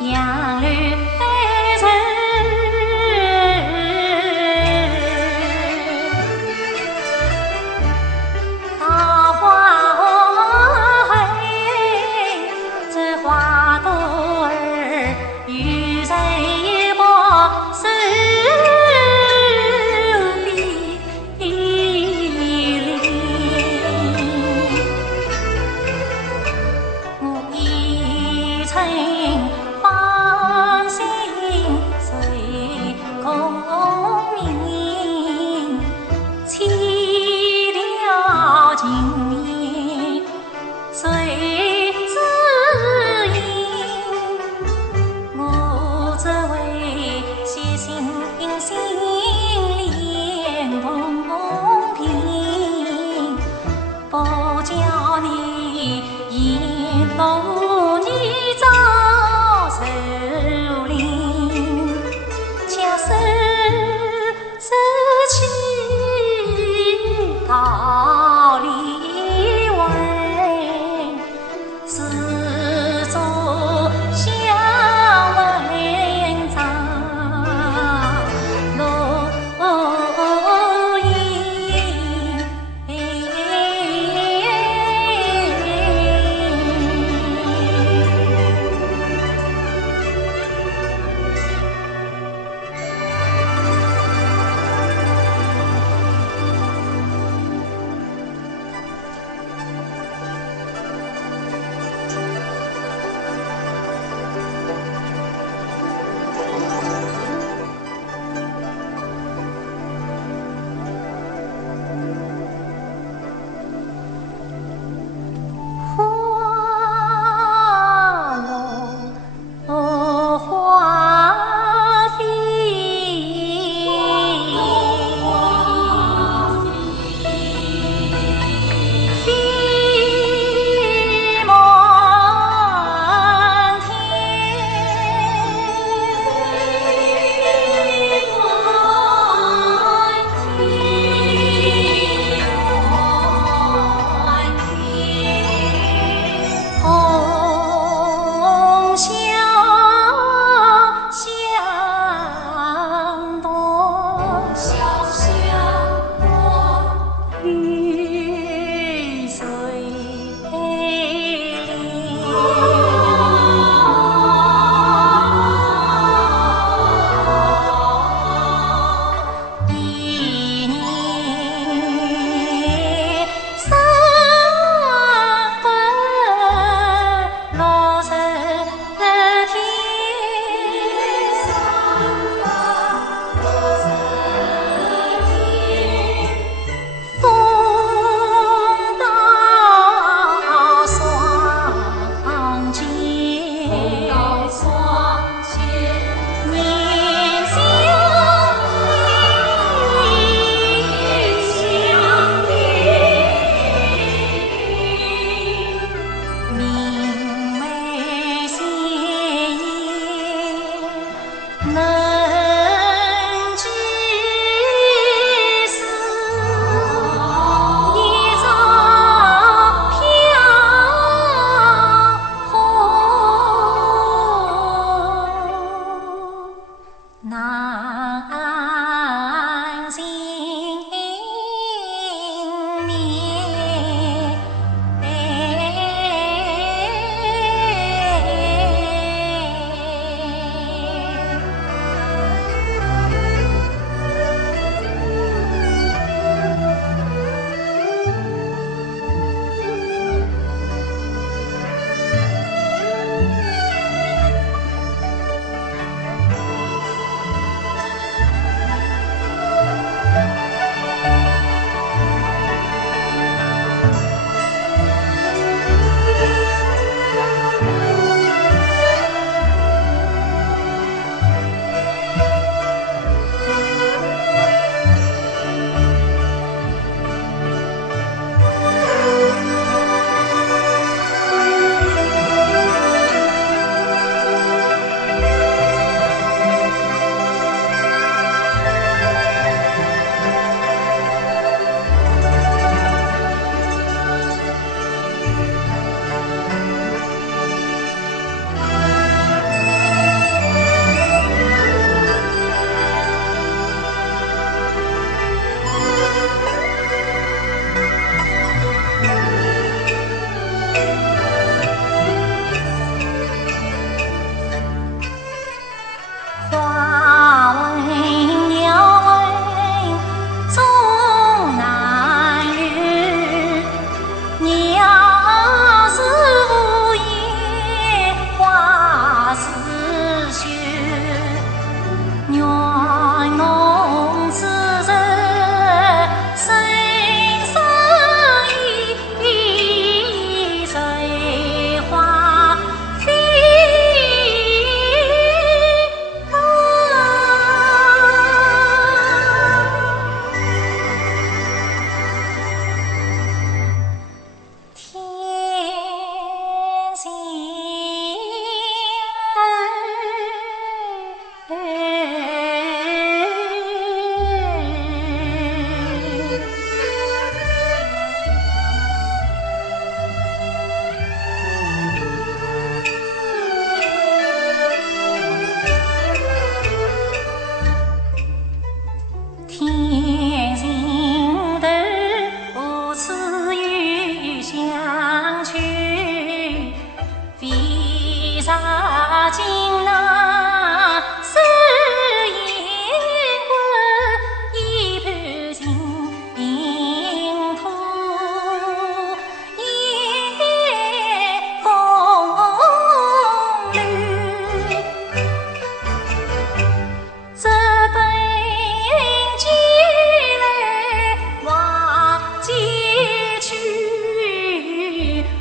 杨柳垂，桃花黑，这花朵儿与谁把手比？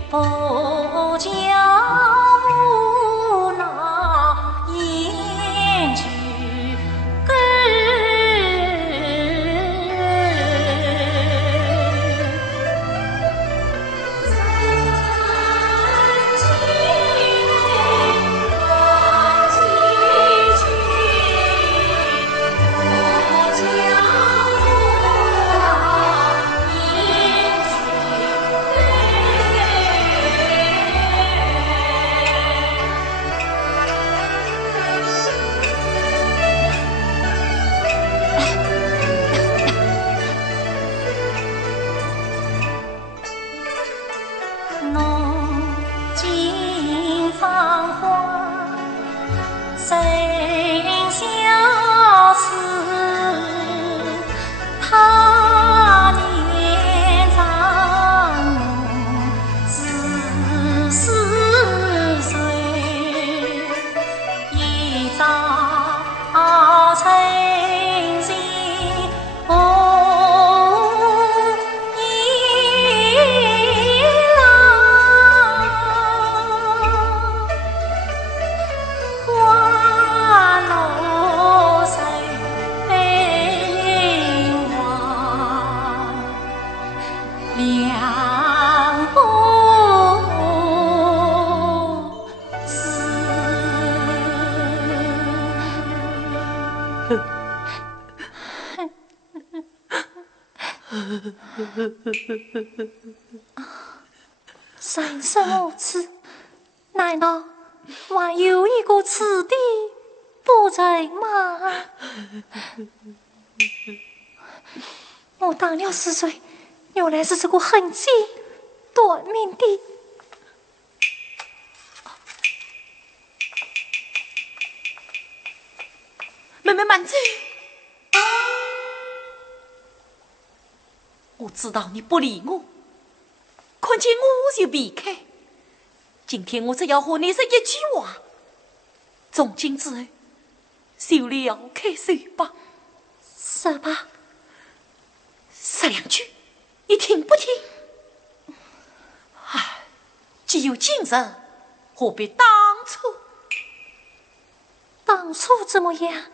不教母老言句根。人生无此，难道还有一个此地不成吗？我当了10岁，原来是这个很近短命的。妹妹慢走，我知道你不理我，看见我就避开。今天我只要和你说一句话，从今之后就了开手吧。是吧？说2句，你听不听？唉，既有今日，何必当初？当初怎么样？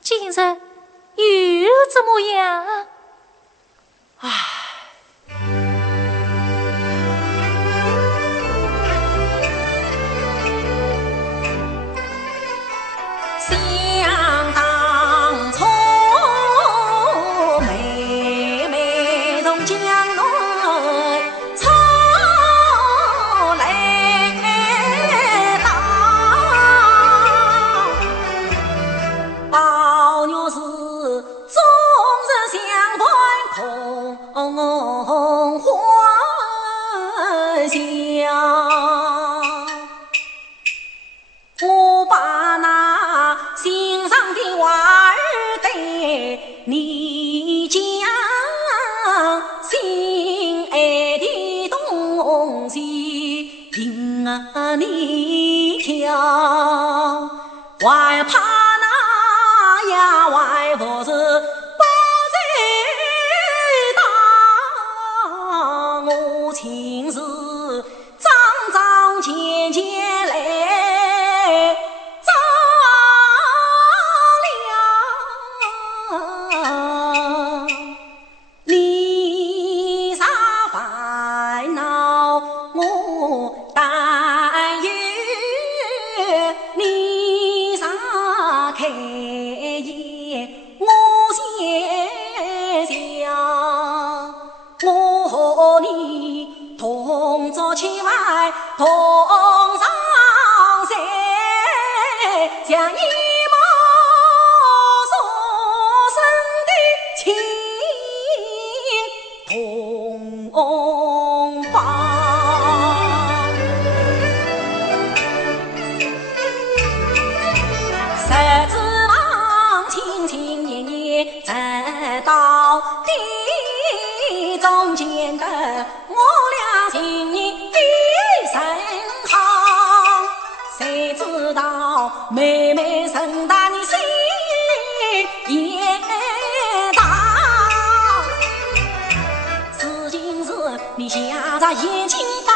今日又怎么样？唉。还怕那呀外婆是不知道，我情是张张浅浅来着了，你啥烦恼我担忧。开眼我先想，我和你同坐千外同上山，像一毛所生的情同胞。直到地中间的我俩情谊甚好，谁知道妹妹生大你心也大，事情是你下着眼睛放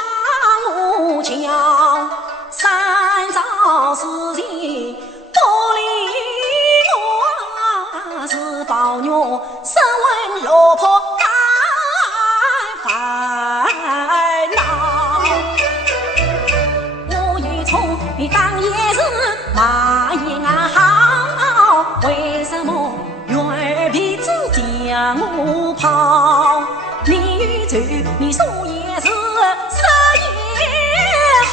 好事情，多礼我是宝女，身为老婆该烦恼。我与从你当也是马眼好，为什么月儿皮子将我跑？你与走，你说也是色也好，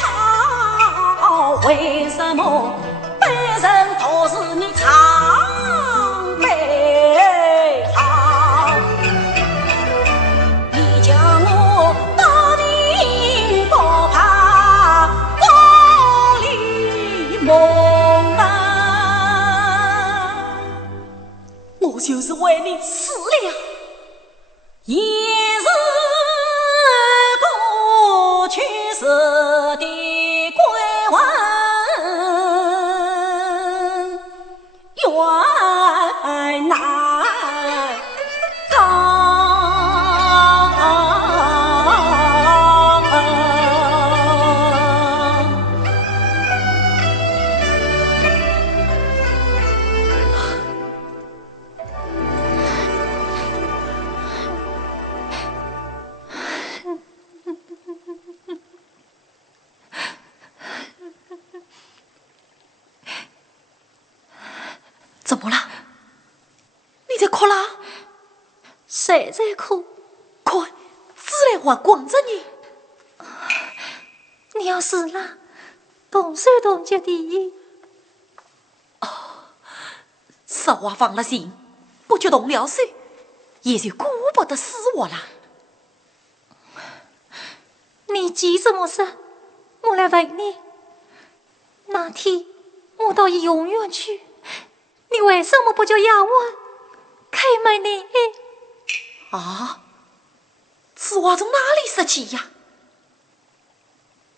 为什么本身都是你长美好？你叫我到底不怕宫里梦啊？我就是为你死了，也是过去式的归还，原来怎么了？你在哭啦？谁在哭？快，自来话光着你。你要死了，同手同脚的。实话放了心，不就动了手，也就顾不得死我了。你急什么事？我来问你。那天我到永远去，你为什么不叫亚文开门呢？啊，此话从哪里说起呀？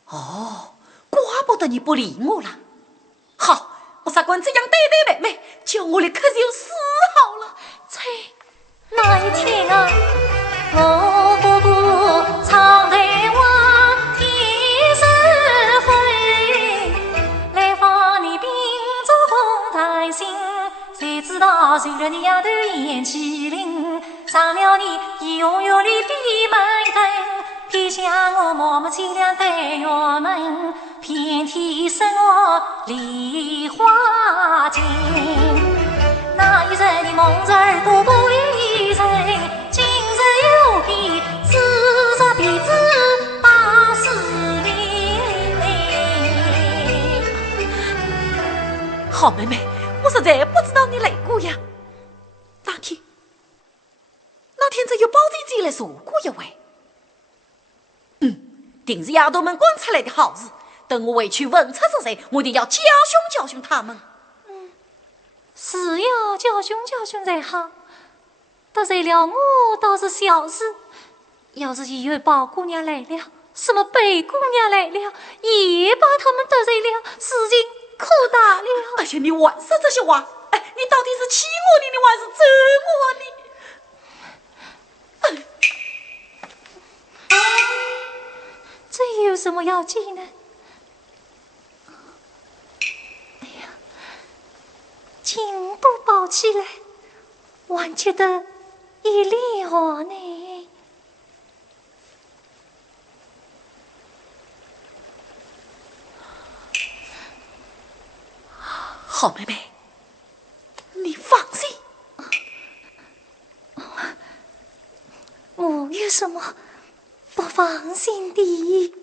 哦，怪不得你不理我了。好，我啥管这样对对妹妹，叫我立刻就死好了。猜哪一天啊？我姑姑常对我提示分，来访你秉着红台心，谁知道随了你丫头眼起灵，上了你永远里闭门根，偏向我默默凄凉对月门，偏替生我梨花尽。那一生的梦子儿度过一生，今日有别，自杀弟子80年。好妹妹，我实在不知道你来过呀。那天只有包弟姐来说过一回。定是丫头们惯出来的好事。等我回去问出是谁，我一定要教训教训他们。是要教训教训才好。得罪了我倒是小事，要是以为宝姑娘来了，什么贝姑娘来了，也把他们得罪了，事情可大了。而且你晚说这些话，你到底是气我呢，你还是责我呢？这有什么要紧呢？哎呀，颈部抱起来，还觉得一厉害呢。好妹妹，你放心。我有什么不放心的？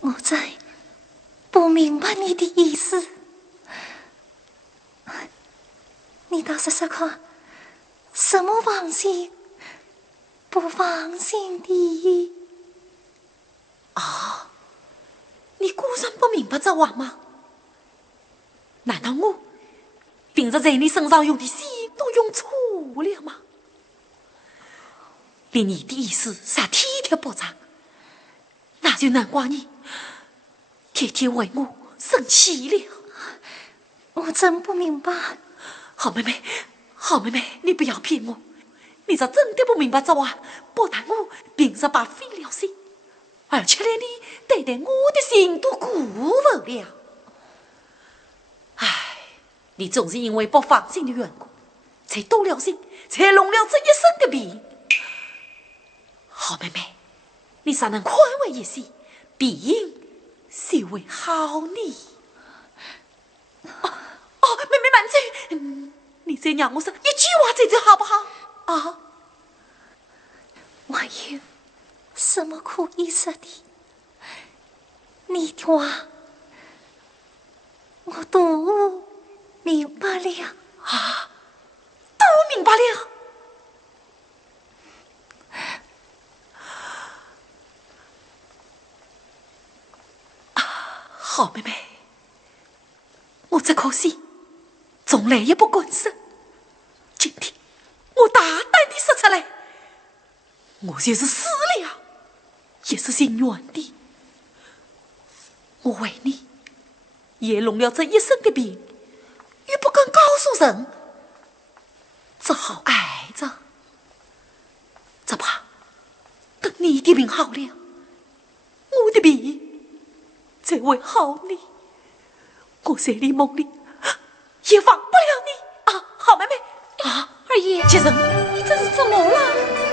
我在不明白你的意思，你倒是说看，什么放心不放心的？啊，你果然不明白这话吗？难道我平时在你身上用的心都用错了吗？连你的意思啥体贴不着，那就难怪你天天为我生气了。我真不明白。好妹妹，好妹妹，你不要骗我，你这真的不明白这话，不但我平时把费了心，而且连你对待我的心都顾不了。唉，你总是因为不放心的缘故，才多了心，才弄了这一身的病。好妹妹，你尚能宽慰一些，必应是为好你。妹妹慢走，你再让我说一句话再走好不好？啊，我有什么可以说的？你的话我都明白了啊，都明白了。好妹妹，我这颗心从来也不管事。今天我大胆地说出来，我就是死了也是心愿的。我为你也弄了这一身的病，又不敢告诉人，只好挨着，只怕等你的病好了，我的病再为好你，我在你梦里也忘不了你啊，好妹妹啊，二爷，其实你这是怎么了？